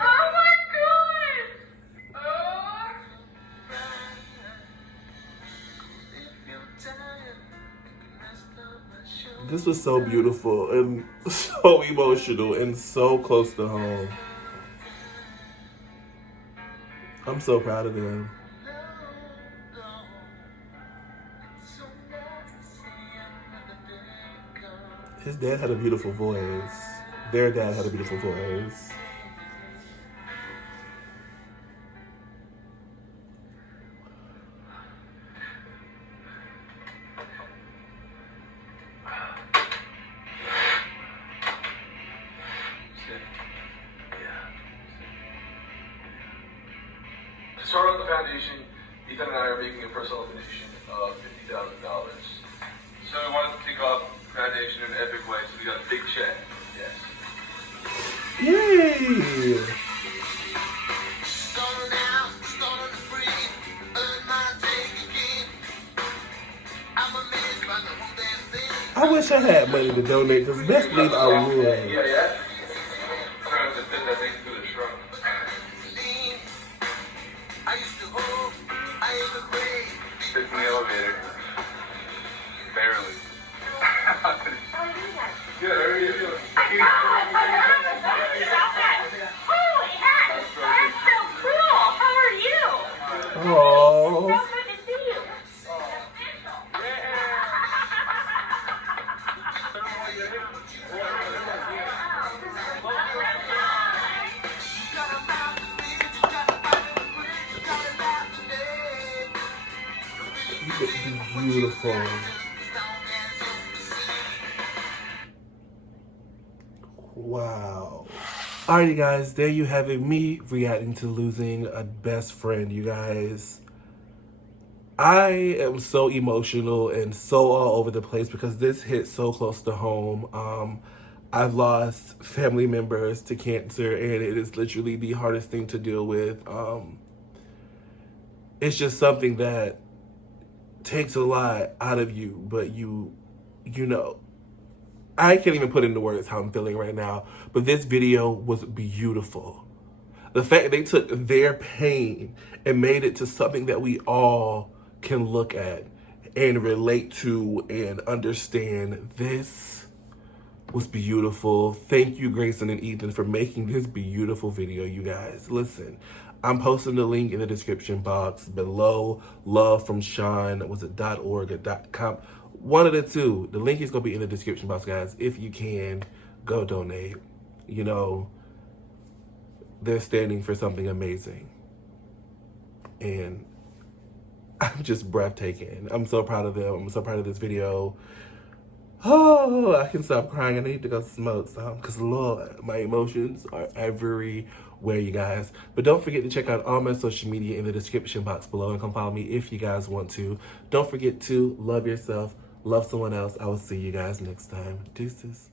Oh my god! Oh! This was so beautiful and so emotional and so close to home. I'm so proud of them. His dad had a beautiful voice. Their dad had a beautiful voice. Yeah. personal donation of $50,000. So we wanted to kick off foundation in an epic way, so we got a big check. Yes. Yay! I wish I had money to donate, because best believe I would. Yeah. Trying to fit that thing through the trunk. Fits in the elevator. Barely. Good, how are you doing? Holy heck! That's so cool! How are you? Aww. So good to see you. Beautiful. Wow. Alrighty guys, there you have it, me reacting to losing a best friend, you guys. I am so emotional and so all over the place because this hit so close to home. I've lost family members to cancer, and it is literally the hardest thing to deal with. It's just something that takes a lot out of you, but you know, I can't even put into words how I'm feeling right now, but this video was beautiful. The fact that they took their pain and made it to something that we all can look at and relate to and understand, this was beautiful. Thank you, Grayson and Ethan, for making this beautiful video, you guys. Listen, I'm posting the link in the description box below. Love from Sean, was it .org or .com? One of the two. The link is going to be in the description box, guys. If you can, go donate. You know, they're standing for something amazing. And I'm just breathtaking. I'm so proud of them. I'm so proud of this video. Oh, I can stop crying. I need to go smoke some because, Lord, my emotions are everywhere, you guys. But don't forget to check out all my social media in the description box below and come follow me if you guys want to. Don't forget to love yourself, love someone else. I will see you guys next time. Deuces.